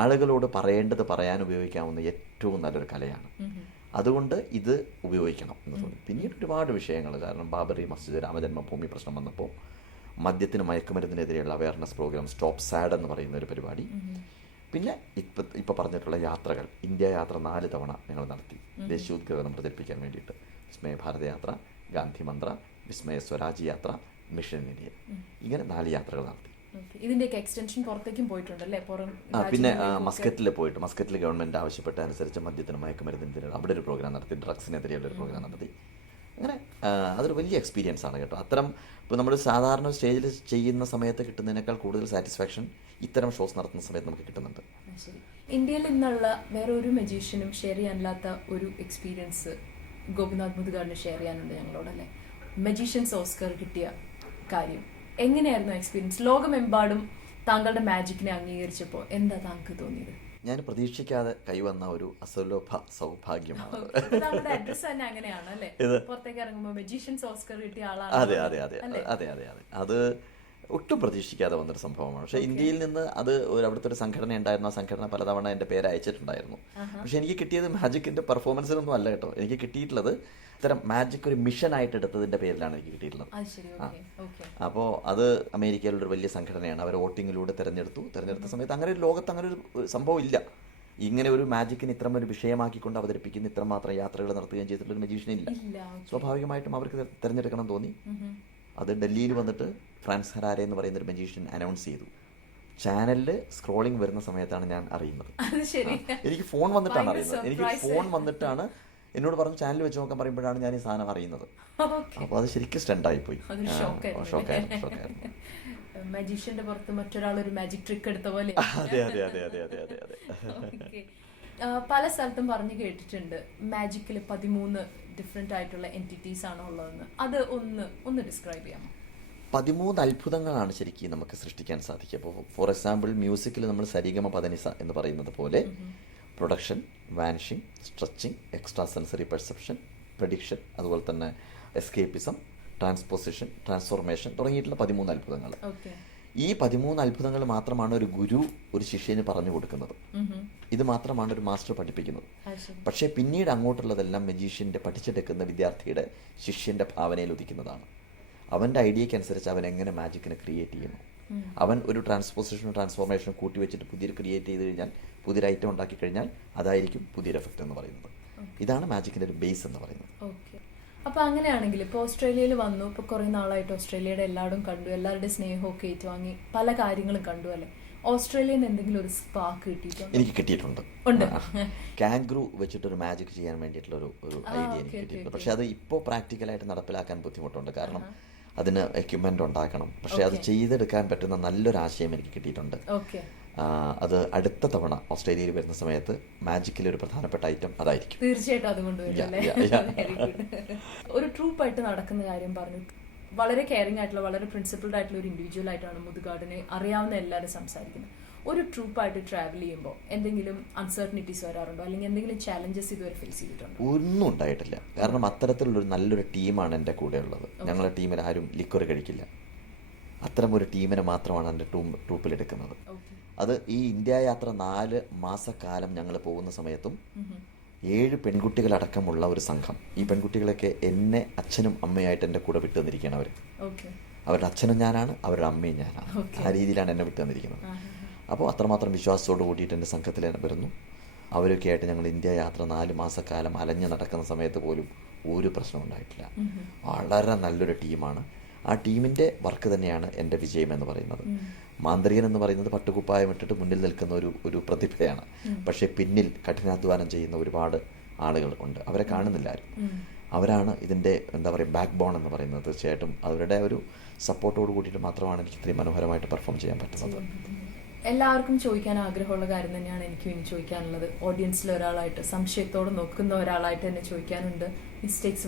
ആളുകളോട് പറയേണ്ടത് പറയാൻ ഉപയോഗിക്കാവുന്ന ഏറ്റവും നല്ലൊരു കലയാണ്. അതുകൊണ്ട് ഇത് ഉപയോഗിക്കണം എന്ന് തോന്നി. പിന്നീട് ഒരുപാട് വിഷയങ്ങൾ, കാരണം ബാബറി മസ്ജിദ്, രാമജന്മഭൂമി പ്രശ്നം വന്നപ്പോൾ മദ്യത്തിന് മയക്കുമരുന്നിനെതിരെയുള്ള അവയർനെസ് പ്രോഗ്രാം സ്റ്റോപ്പ് സാഡ് എന്ന് പറയുന്ന ഒരു പരിപാടി. പിന്നെ ഇപ്പോൾ പറഞ്ഞിട്ടുള്ള യാത്രകൾ, ഇന്ത്യ യാത്ര 4 തവണ ഞങ്ങൾ നടത്തി ദേശീയോദ്ഗ്രഥനം പ്രചരിപ്പിക്കാൻ വേണ്ടിയിട്ട്. വിസ്മയ ഭാരത യാത്ര, ഗാന്ധി മന്ത്ര, വിസ്മയ സ്വരാജ് യാത്ര, മിഷൻ ഇന്ത്യ, ഇങ്ങനെ 4 യാത്രകൾ നടത്തി. ഇതിന്റെയൊക്കെ എക്സ്റ്റൻഷൻ പുറത്തേക്കും പോയിട്ടുണ്ടല്ലേ? പിന്നെ മസ്കറ്റിൽ ഗവൺമെന്റ് ആവശ്യപ്പെട്ട അനുസരിച്ച് മദ്യത്തിന് മയക്കുമരുന്നിനെതിരെ അവിടെ ഒരു പ്രോഗ്രാം നടത്തി, ഡ്രഗ്സിനെതിരെയുള്ള ഒരു പ്രോഗ്രാം നടത്തി. അങ്ങനെ അതൊരു വലിയ എക്സ്പീരിയൻസ് ആണ് കേട്ടോ. അത്തരം ഇപ്പോൾ നമ്മൾ സാധാരണ സ്റ്റേജിൽ ചെയ്യുന്ന സമയത്ത് കിട്ടുന്നതിനേക്കാൾ കൂടുതൽ സാറ്റിസ്ഫാക്ഷൻ ഇത്തരം ഷോസ് നടത്തുന്ന സമയത്ത് നമുക്ക് കിട്ടുന്നുണ്ട്. ഇന്ത്യയിൽ നിന്നുള്ള വേറെ ഒരു മജീഷ്യനും ഷെയർ ചെയ്യാനില്ലാത്ത ഒരു എക്സ്പീരിയൻസ് ഗോപിനാഥ് മുതുകാടിന് ഷെയർ ചെയ്യാനുണ്ട് ഞങ്ങളോടല്ലേ? മജീഷ്യൻസ് ഓസ്കർ കിട്ടിയ കാര്യം എങ്ങനെയായിരുന്നു എക്സ്പീരിയൻസ്? ലോകമെമ്പാടും താങ്കളുടെ മാജിക്കിനെ അംഗീകരിച്ചപ്പോൾ എന്താ താങ്കൾക്ക് തോന്നിയത്? ഞാൻ പ്രതീക്ഷിക്കാതെ കൈവന്ന ഒരു അസുലഭ സൗഭാഗ്യമാണ്. അഡ്രസ് തന്നെ അങ്ങനെയാണ് അല്ലേ? പുറത്തേക്ക് ഇറങ്ങുമ്പോൾ മജീഷ്യൻസ് ഓസ്കർ കിട്ടിയ ആളാണ്. അതെ. അത് ഒട്ടും പ്രതീക്ഷിക്കാതെ വന്നൊരു സംഭവമാണ്. പക്ഷേ ഇന്ത്യയിൽ നിന്ന് അത് അവിടുത്തെ ഒരു സംഘടന ഉണ്ടായിരുന്നു. ആ സംഘടന പലതവണ എൻ്റെ പേര് അയച്ചിട്ടുണ്ടായിരുന്നു. പക്ഷെ എനിക്ക് കിട്ടിയത് മാജിക്കിൻ്റെ പെർഫോമൻസിനൊന്നും അല്ല കേട്ടോ. എനിക്ക് കിട്ടിയിട്ടുള്ളത് ഇത്തരം മാജിക് ഒരു മിഷനായിട്ട് എടുത്തതിൻ്റെ പേരിലാണ് എനിക്ക് കിട്ടിയിട്ടുള്ളത്. അപ്പോൾ അത് അമേരിക്കയിലുള്ള ഒരു വലിയ സംഘടനയാണ്. അവർ വോട്ടിങ്ങിലൂടെ തിരഞ്ഞെടുത്ത സമയത്ത് അങ്ങനെ ഒരു ലോകത്ത് അങ്ങനെ ഒരു സംഭവം ഇല്ല. ഇങ്ങനെ ഒരു മാജിക്കിന് ഇത്തരം ഒരു വിഷയമാക്കിക്കൊണ്ട് അവതരിപ്പിക്കുന്ന ഇത്രമാത്രം യാത്രകൾ നടത്തുകയും ചെയ്തിട്ടുള്ള ഒരു മജീഷ്യൻ ഇല്ല. സ്വാഭാവികമായിട്ടും അവർക്ക് തിരഞ്ഞെടുക്കണം തോന്നി. അത് ഡൽഹിയിൽ വന്നിട്ട് ഫ്രാൻസ് ഹരാരെ എന്ന് പറയുന്ന ഒരു മജീഷ്യൻ അനൗൺസ് ചെയ്തു. ചാനലിൽ സ്ക്രോളിംഗ് വരുന്ന സമയത്താണ് ഞാൻ അറിയുന്നത്. എനിക്ക് ഫോൺ വന്നിട്ടാണ് അറിയുന്നത്. എനിക്ക് ഫോൺ വന്നിട്ടാണ് എന്നോട് പറഞ്ഞു ചാനൽ വെച്ച് നോക്കാൻ പറയുമ്പോഴാണ് ഞാൻ ഈ സാധനം അറിയുന്നത്. അപ്പോൾ അത് ശരിക്കും സ്റ്റണ്ടായിപ്പോയി. ഷോക്കായിരുന്നു. മജീഷ്യന്റെ പുറത്ത് മറ്റൊരാൾ ഒരു മാജിക് ട്രിക്ക് എടുത്ത പോലെ. അതെ അതെ അതെ അതെ അതെ അതെ അതെ. പല സ്ഥലത്തും പറഞ്ഞു കേട്ടിട്ടുണ്ട് മാജിക്കിൽ 13 ഡിഫറെന്റ് ആയിട്ടുള്ള എൻറ്റിറ്റീസ് ആണ് ഉള്ളതെന്ന്. അത് ഒന്ന് ഡിസ്ക്രൈബ് ചെയ്യാമോ? 13 അത്ഭുതങ്ങളാണ് ശരിക്കും നമുക്ക് സൃഷ്ടിക്കാൻ സാധിക്കുക. അപ്പോൾ ഫോർ എക്സാമ്പിൾ മ്യൂസിക്കിൽ നമ്മൾ സരിഗമ പദനിസ എന്ന് പറയുന്നത് പോലെ production, vanishing, stretching, extra sensory perception, prediction, അതുപോലെ തന്നെ എസ്കേപ്പിസം, ട്രാൻസ്പോസിഷൻ, ട്രാൻസ്ഫോർമേഷൻ തുടങ്ങിയിട്ടുള്ള 13 അത്ഭുതങ്ങൾ. ഈ 13 അത്ഭുതങ്ങൾ മാത്രമാണ് ഒരു ഗുരു ഒരു ശിഷ്യന് പറഞ്ഞു കൊടുക്കുന്നത്. ഇത് മാത്രമാണ് ഒരു മാസ്റ്റർ പഠിപ്പിക്കുന്നത്. പക്ഷേ പിന്നീട് അങ്ങോട്ടുള്ളതെല്ലാം മജീഷ്യന്റെ പഠിച്ചെടുക്കുന്ന വിദ്യാർത്ഥിയുടെ ശിഷ്യന്റെ ഭാവനയിൽ ഉദിക്കുന്നതാണ്. അവന്റെ ഐഡിയക്ക് അനുസരിച്ച് അവൻ എങ്ങനെ മാജിക്കിനെ ക്രിയേറ്റ് ചെയ്യുന്നു. അവൻ ഒരു ട്രാൻസ്പോസിഷനും ട്രാൻസ്ഫോർമേഷനും കൂട്ടി വെച്ചിട്ട് പുതിയൊരു ക്രിയേറ്റ് ചെയ്ത് കഴിഞ്ഞാൽ, പുതിയൊരു ഐറ്റം ഉണ്ടാക്കി കഴിഞ്ഞാൽ അതായിരിക്കും പുതിയൊരു എഫക്റ്റ് എന്ന് പറയുന്നത്. ഇതാണ് മാജിക്കിന്റെ ഒരു ബേസ് എന്ന് പറയുന്നത്. അപ്പൊ അങ്ങനെയാണെങ്കിൽ ഇപ്പൊ ഓസ്ട്രേലിയയിൽ വന്നു, ഇപ്പൊ കുറെ നാളായിട്ട് ഓസ്ട്രേലിയയുടെ എല്ലായിടും കണ്ടു, എല്ലാവരുടെ സ്നേഹമൊക്കെ ഏറ്റുവാങ്ങി പല കാര്യങ്ങളും കണ്ടു അല്ലെ. ഓസ്ട്രേലിയയിൽ നിന്ന് എന്തെങ്കിലും ഒരു സ്പാർക്ക് കിട്ടിയിട്ടുണ്ടോ? എനിക്ക് കിട്ടിയിട്ടുണ്ട്. കാൻഗ്രൂ വെച്ചിട്ടൊരു മാജിക് ചെയ്യാൻ വേണ്ടിയിട്ടുള്ള ഒരു ഐഡിയ എനിക്ക് കിട്ടിയിട്ടുണ്ട്. പക്ഷെ അത് ഇപ്പോൾ പ്രാക്ടിക്കലായിട്ട് നടപ്പിലാക്കാൻ ബുദ്ധിമുട്ടുണ്ട്. കാരണം അതിന് എക്യുപ്മെന്റ് ഉണ്ടാക്കണം. പക്ഷെ അത് ചെയ്തെടുക്കാൻ പറ്റുന്ന നല്ലൊരു ആശയം എനിക്ക് കിട്ടിയിട്ടുണ്ട്. അത് അടുത്ത തവണ ഓസ്ട്രേലിയയിൽ വരുന്ന സമയത്ത് മാജിക്കിലെ ഒരു പ്രധാനപ്പെട്ട ഐറ്റം അതായിരിക്കും. തീർച്ചയായിട്ടും അതുകൊണ്ട് ഒരു ട്രൂപ്പായിട്ട് നടക്കുന്ന കാര്യം പറഞ്ഞു. വളരെ കെയറിംഗ് ആയിട്ടുള്ള, വളരെ പ്രിൻസിപ്പിൾഡ് ആയിട്ടുള്ള ഒരു ഇൻഡിവിജ്വൽ ആയിട്ടാണ് മുതുകാടിനെ അറിയാവുന്ന എല്ലാവരും സംസാരിക്കുന്നത്. ഒരു ട്രൂപ്പായിട്ട് ട്രാവൽ ചെയ്യുമ്പോൾ എന്തെങ്കിലും അൺസർട്ടനിറ്റീസ് വരാറുണ്ടോ, അല്ലെങ്കിൽ എന്തെങ്കിലും ചാലഞ്ചസ് ഇതുവരെ ഫേസ് ചെയ്തിട്ടുണ്ടോ? ഒന്നും ഉണ്ടായിട്ടില്ല. കാരണം അത്തരത്തിലുള്ളൊരു നല്ലൊരു ടീമാണ് എൻ്റെ കൂടെ ഉള്ളത്. ഞങ്ങളുടെ ടീമിൽ ആരും ലിക്വർ കഴിക്കില്ല. അത്തരം ഒരു ടീമിനെ മാത്രമാണ് എൻ്റെ ട്രൂപ്പിലെടുക്കുന്നത്. അത് ഈ ഇന്ത്യ യാത്ര 4 മാസക്കാലം ഞങ്ങൾ പോകുന്ന സമയത്തും 7 പെൺകുട്ടികളടക്കമുള്ള ഒരു സംഘം. ഈ പെൺകുട്ടികളൊക്കെ എന്നെ അച്ഛനും അമ്മയായിട്ട് എൻ്റെ കൂടെ വിട്ടു തന്നിരിക്കുകയാണ്. അവരുടെ അച്ഛനും ഞാനാണ്, അവരുടെ അമ്മയും ഞാനാണ്. ആ രീതിയിലാണ് എന്നെ വിട്ടു തന്നിരിക്കുന്നത്. അപ്പോൾ അത്രമാത്രം വിശ്വാസത്തോട് കൂടിയിട്ട് എൻ്റെ സംഘത്തിൽ എന്നെ വരുന്നു. അവരൊക്കെ ആയിട്ട് ഞങ്ങൾ ഇന്ത്യ യാത്ര 4 മാസക്കാലം അലഞ്ഞു നടക്കുന്ന സമയത്ത് പോലും ഒരു പ്രശ്നം ഉണ്ടായിട്ടില്ല. വളരെ നല്ലൊരു ടീമാണ്. ആ ടീമിൻ്റെ വർക്ക് തന്നെയാണ് എൻ്റെ വിജയം എന്ന് പറയുന്നത്. മാന്ത്രികൻ എന്ന് പറയുന്നത് പട്ടുകുപ്പായം ഇട്ടിട്ട് മുന്നിൽ നിൽക്കുന്ന ഒരു പ്രതിഭയാണ്. പക്ഷേ പിന്നിൽ കഠിനാധ്വാനം ചെയ്യുന്ന ഒരുപാട് ആളുകൾ ഉണ്ട്. അവരെ കാണുന്നില്ല ആരും. അവരാണ് ഇതിൻ്റെ എന്താ പറയുക ബാക്ക് ബോൺ എന്ന് പറയുന്നത്. തീർച്ചയായിട്ടും അവരുടെ ഒരു സപ്പോർട്ടോട് കൂടിയിട്ട് മാത്രമാണ് എനിക്ക് ഇത്രയും മനോഹരമായിട്ട് പെർഫോം ചെയ്യാൻ പറ്റുന്നത്. എല്ലാവർക്കും ചോദിക്കാൻ ആഗ്രഹമുള്ള കാര്യം തന്നെയാണ് എനിക്കും ഇനി ചോദിക്കാനുള്ളത്. ഓഡിയൻസിൽ ഒരാളായിട്ട്, സംശയത്തോടെ നോക്കുന്ന ഒരാളായിട്ട് തന്നെ ചോദിക്കാനുണ്ട്. മിസ്റ്റേക്സ്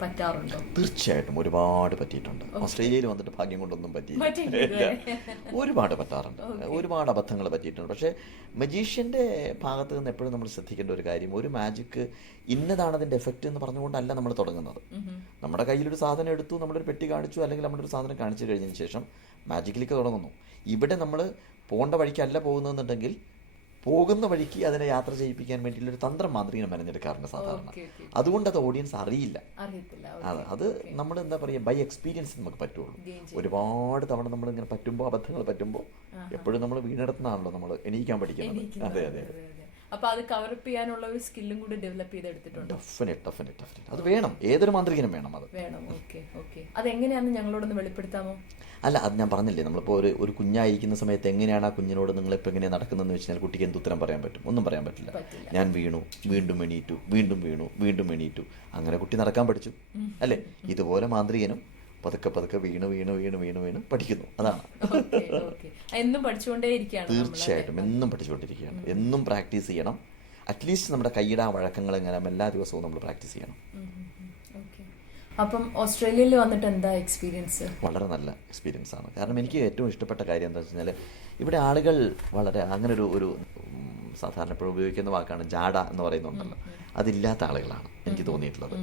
പറ്റാറുണ്ടോ? തീർച്ചയായിട്ടും ഒരുപാട് പറ്റിയിട്ടുണ്ട്. ഓസ്ട്രേലിയയിൽ വന്നിട്ട് ഭാഗ്യം കൊണ്ടൊന്നും പറ്റിയില്ല. ഒരുപാട് പറ്റാറുണ്ട്. ഒരുപാട് അബദ്ധങ്ങൾ പറ്റിയിട്ടുണ്ട്. പക്ഷേ മജീഷ്യന്റെ ഭാഗത്ത് നിന്ന് എപ്പോഴും നമ്മൾ ശ്രദ്ധിക്കേണ്ട ഒരു കാര്യം, ഒരു മാജിക്ക് ഇന്നതാണ് അതിന്റെ എഫക്റ്റ് എന്ന് പറഞ്ഞുകൊണ്ടല്ല നമ്മൾ തുടങ്ങുന്നത്. നമ്മുടെ കയ്യിലൊരു സാധനം എടുത്തു, നമ്മളൊരു പെട്ടി കാണിച്ചു, അല്ലെങ്കിൽ നമ്മളൊരു സാധനം കാണിച്ചു കഴിഞ്ഞതിന് ശേഷം മാജിക്കിലേക്ക് തുടങ്ങുന്നു. ഇവിടെ നമ്മൾ പോകേണ്ട വഴിക്കല്ല പോകുന്നതെന്നുണ്ടെങ്കിൽ പോകുന്ന വഴിക്ക് അതിനെ യാത്ര ചെയ്യിപ്പിക്കാൻ വേണ്ടിയുള്ള ഒരു തന്ത്രം മാന്ത്രികനെ മെനഞ്ഞെടുക്കാറുണ്ട് സാധാരണ. അതുകൊണ്ട് അത് ഓഡിയൻസ് അറിയില്ല. അത് നമ്മൾ എന്താ പറയുക, ബൈ എക്സ്പീരിയൻസ് നമുക്ക് പറ്റുള്ളൂ. ഒരുപാട് തവണ നമ്മൾ ഇങ്ങനെ അബദ്ധങ്ങൾ പറ്റുമ്പോൾ എപ്പോഴും നമ്മൾ വീണെടുത്തുന്നാണല്ലോ നമ്മൾ എണീക്കാൻ പഠിക്കുന്നത്. അതെ അതെ. അപ്പൊ അത് കവർ അപ്പ് ചെയ്യാനുള്ള ഒരു സ്കില്ലും കൂടി ഡെവലപ്പ് ചെയ്തെടുത്തിട്ടുണ്ട്. ഡെഫിനറ്റ് അത് വേണം. ഏതൊരു മാന്ത്രികനും വേണം. അത് വേണം. അതെങ്ങനെയാണെന്ന് ഞങ്ങളോടൊന്ന് വെളിപ്പെടുത്താമോ? അല്ല, അത് ഞാൻ പറഞ്ഞില്ലേ, നമ്മളിപ്പോൾ ഒരു കുഞ്ഞായിരിക്കുന്ന സമയത്ത് എങ്ങനെയാണ് ആ കുഞ്ഞിനോട് നിങ്ങളിപ്പോൾ എങ്ങനെയാണ് നടക്കുന്നതെന്ന് വെച്ചാൽ കുട്ടിക്ക് എന്ത് ഉത്തരം പറയാൻ പറ്റും? ഒന്നും പറയാൻ പറ്റില്ല. ഞാൻ വീണു, വീണ്ടും എണീറ്റു, വീണ്ടും വീണു, വീണ്ടും എണീറ്റു, അങ്ങനെ കുട്ടി നടക്കാൻ പഠിച്ചു അല്ലേ? ഇതുപോലെ മാന്ത്രികനും പതുക്കെ വീണ് പഠിക്കുന്നു. അതാണ്. എന്നും പഠിച്ചുകൊണ്ടേയിരിക്കുകയാണ്. തീർച്ചയായിട്ടും എന്നും പഠിച്ചുകൊണ്ടിരിക്കുകയാണ്. എന്നും പ്രാക്ടീസ് ചെയ്യണം. അറ്റ്ലീസ്റ്റ് നമ്മുടെ കൈയുടെ ആ വഴക്കങ്ങൾ എങ്ങനെ എല്ലാ ദിവസവും നമ്മൾ പ്രാക്ടീസ് ചെയ്യണം. അപ്പം ഓസ്ട്രേലിയയിൽ വന്നിട്ട് എന്താ എക്സ്പീരിയൻസ്? വളരെ നല്ല എക്സ്പീരിയൻസ് ആണ്. കാരണം എനിക്ക് ഏറ്റവും ഇഷ്ടപ്പെട്ട കാര്യം എന്താ വെച്ച് കഴിഞ്ഞാൽ, ഇവിടെ ആളുകൾ വളരെ അങ്ങനെ ഒരു സാധാരണ ഇപ്പോൾ ഉപയോഗിക്കുന്ന വാക്കാണ് ജാഡ എന്ന് പറയുന്നുണ്ടല്ലോ, അതില്ലാത്ത ആളുകളാണ് എനിക്ക് തോന്നിയിട്ടുള്ളത്.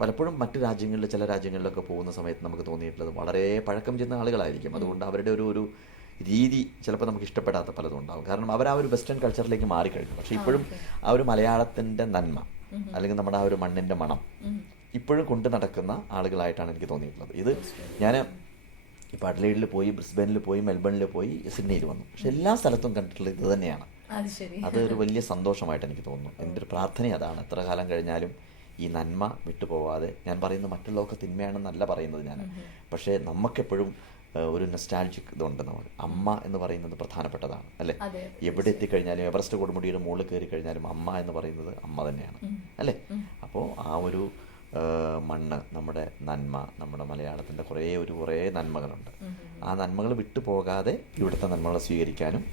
പലപ്പോഴും മറ്റു രാജ്യങ്ങളിൽ, ചില രാജ്യങ്ങളിലൊക്കെ പോകുന്ന സമയത്ത് നമുക്ക് തോന്നിയിട്ടുള്ളത് വളരെ പഴക്കം ചെന്ന ആളുകളായിരിക്കും. അതുകൊണ്ട് അവരുടെ ഒരു രീതി ചിലപ്പോൾ നമുക്ക് ഇഷ്ടപ്പെടാത്ത പലതും ഉണ്ടാകും. കാരണം അവർ ആ ഒരു വെസ്റ്റേൺ കൾച്ചറിലേക്ക് മാറിക്കഴിഞ്ഞു. പക്ഷെ ഇപ്പോഴും ആ ഒരു മലയാളത്തിൻ്റെ നന്മ അല്ലെങ്കിൽ നമ്മുടെ ആ ഒരു മണ്ണിൻ്റെ മണം ഇപ്പോഴും കൊണ്ട് നടക്കുന്ന ആളുകളായിട്ടാണ് എനിക്ക് തോന്നിയിട്ടുള്ളത്. ഇത് ഞാൻ ഇപ്പോൾ അഡ്ലൈഡിൽ പോയി, ബ്രിസ്ബനിൽ പോയി, മെൽബണിൽ പോയി, സിഡ്നിയിൽ വന്നു. പക്ഷെ എല്ലാ സ്ഥലത്തും കണ്ടിട്ടുള്ളത് ഇത് തന്നെയാണ്. അതൊരു വലിയ സന്തോഷമായിട്ട് എനിക്ക് തോന്നുന്നു. എൻ്റെ ഒരു പ്രാർത്ഥന അതാണ്. എത്ര കാലം കഴിഞ്ഞാലും ഈ നന്മ വിട്ടുപോവാതെ, ഞാൻ പറയുന്നത് മറ്റുള്ളവർക്ക് തിന്മയാണെന്നല്ല പറയുന്നത് ഞാൻ, പക്ഷേ നമുക്കെപ്പോഴും ഒരു നെസ്റ്റാൾജിക് ഇതുണ്ട്. നമുക്ക് അമ്മ എന്ന് പറയുന്നത് പ്രധാനപ്പെട്ടതാണ്, അല്ലേ? എവിടെ എത്തിക്കഴിഞ്ഞാലും, എവറസ്റ്റ് കൊടുമുടിയുടെ മുകളിൽ കയറി കഴിഞ്ഞാലും അമ്മ എന്ന് പറയുന്നത് അമ്മ തന്നെയാണ്, അല്ലേ? അപ്പോൾ ആ ഒരു മണ്ണ്, നമ്മുടെ നന്മ, നമ്മുടെ മലയാളത്തിൻ്റെ കുറേ നന്മകളുണ്ട്. ആ നന്മകൾ വിട്ടുപോകാതെ ഇവിടുത്തെ നന്മകളെ സ്വീകരിക്കാനും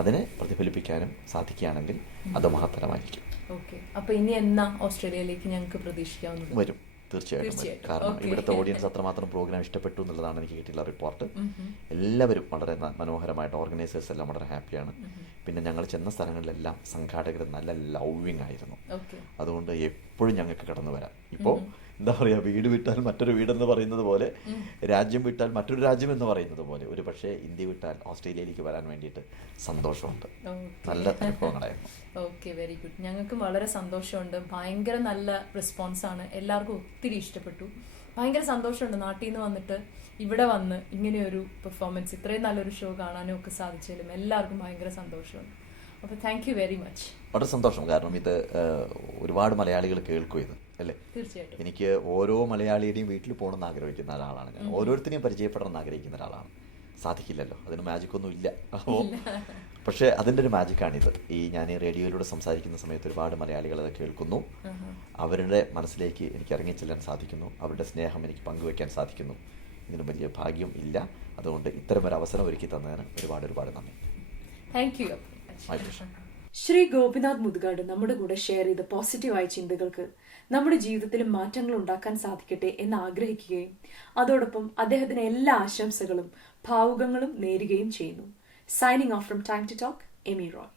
അതിനെ പ്രതിഫലിപ്പിക്കാനും സാധിക്കുകയാണെങ്കിൽ അത് മഹത്തരമായിരിക്കും. ഓക്കെ, അപ്പോൾ ഇനി എന്നാ ഓസ്ട്രേലിയയിലേക്ക് ഞങ്ങൾക്ക് പ്രതീക്ഷിക്കാവുന്നത്? വരും, തീർച്ചയായിട്ടും വരും. കാരണം ഇവിടുത്തെ ഓഡിയൻസ് അത്രമാത്രം പ്രോഗ്രാം ഇഷ്ടപ്പെട്ടു എന്നുള്ളതാണ് എനിക്ക് കിട്ടിയുള്ള റിപ്പോർട്ട്. എല്ലാവരും വളരെ മനോഹരമായിട്ട്, ഓർഗനൈസേഴ്സ് എല്ലാം വളരെ ഹാപ്പിയാണ്. പിന്നെ ഞങ്ങൾ ചെന്ന സ്ഥലങ്ങളിലെല്ലാം സംഘാടകർ നല്ല ലവിങ് ആയിരുന്നു. അതുകൊണ്ട് എപ്പോഴും ഞങ്ങൾക്ക് കടന്നു വരാം. ഇപ്പോൾ എന്താ പറയുക, വീട് വിട്ടാൽ മറ്റൊരു വീടെന്ന് പറയുന്നത് പോലെ, രാജ്യം വിട്ടാൽ മറ്റൊരു രാജ്യം എന്ന് പറയുന്നത് പോലെ, ഒരു പക്ഷേ ഇന്ത്യ വിട്ടാൽ ഓസ്ട്രേലിയയിലേക്ക് വരാൻ വേണ്ടിയിട്ട് സന്തോഷമുണ്ട്. നല്ല അനുഭവങ്ങളായിരുന്നു. Okay, very good. ഞങ്ങൾക്ക് വളരെ സന്തോഷമുണ്ട്. ഭയങ്കര നല്ല റെസ്പോൺസാണ്. എല്ലാവർക്കും ഒത്തിരി ഇഷ്ടപ്പെട്ടു. ഭയങ്കര സന്തോഷമുണ്ട് നാട്ടിൽ നിന്ന് വന്നിട്ട് ഇവിടെ വന്ന് ഇങ്ങനെയൊരു പെർഫോമൻസ്, ഇത്രയും നല്ലൊരു ഷോ കാണാനും ഒക്കെ സാധിച്ചാലും എല്ലാവർക്കും ഭയങ്കര സന്തോഷമുണ്ട്. അപ്പോൾ താങ്ക് യു വെരി മച്ച്. വളരെ സന്തോഷം. കാരണം ഇത് ഒരുപാട് മലയാളികൾ കേൾക്കും ഇത്, അല്ലേ? തീർച്ചയായിട്ടും. എനിക്ക് ഓരോ മലയാളിയുടെയും വീട്ടിൽ പോകണമെന്ന് ആഗ്രഹിക്കുന്ന ഒരാളാണ് ഞാൻ. ഓരോരുത്തരെയും പരിചയപ്പെടണമെന്ന് ആഗ്രഹിക്കുന്ന ഒരാളാണ്. സാധിക്കില്ലല്ലോ, അതിന് മാജിക്കൊന്നും ഇല്ല. അപ്പോൾ പക്ഷേ അതിൻ്റെ ഒരു മാജിക്കാണിത്. ഞാൻ ഈ റേഡിയോയിലൂടെ സംസാരിക്കുന്ന സമയത്ത് ഒരുപാട് മലയാളികൾ അത് കേൾക്കുന്നു. അവരുടെ മനസ്സിലേക്ക് എനിക്ക് ഇറങ്ങിച്ചെല്ലാൻ സാധിക്കുന്നു. അവരുടെ സ്നേഹം എനിക്ക് പങ്കുവയ്ക്കാൻ സാധിക്കുന്നു. ഇതിന് വലിയ ഭാഗ്യം ഇല്ല. അതുകൊണ്ട് ഇത്തരം ഒരു അവസരം ഒരുക്കി തന്നതിന് ഒരുപാട് നന്ദി. Thank you. ശ്രീ ഗോപിനാഥ് മുതുകാട് നമ്മുടെ കൂടെ ഷെയർ ചെയ്ത പോസിറ്റീവായ ചിന്തകൾക്ക് നമ്മുടെ ജീവിതത്തിൽ മാറ്റങ്ങൾ ഉണ്ടാക്കാൻ സാധിക്കട്ടെ എന്ന് ആഗ്രഹിക്കുകയും അതോടൊപ്പം അദ്ദേഹത്തിന് എല്ലാ ആശംസകളും ഭാവുകങ്ങളും നേരുകയും ചെയ്യുന്നു. Signing off from Time to Talk, Emi Roy.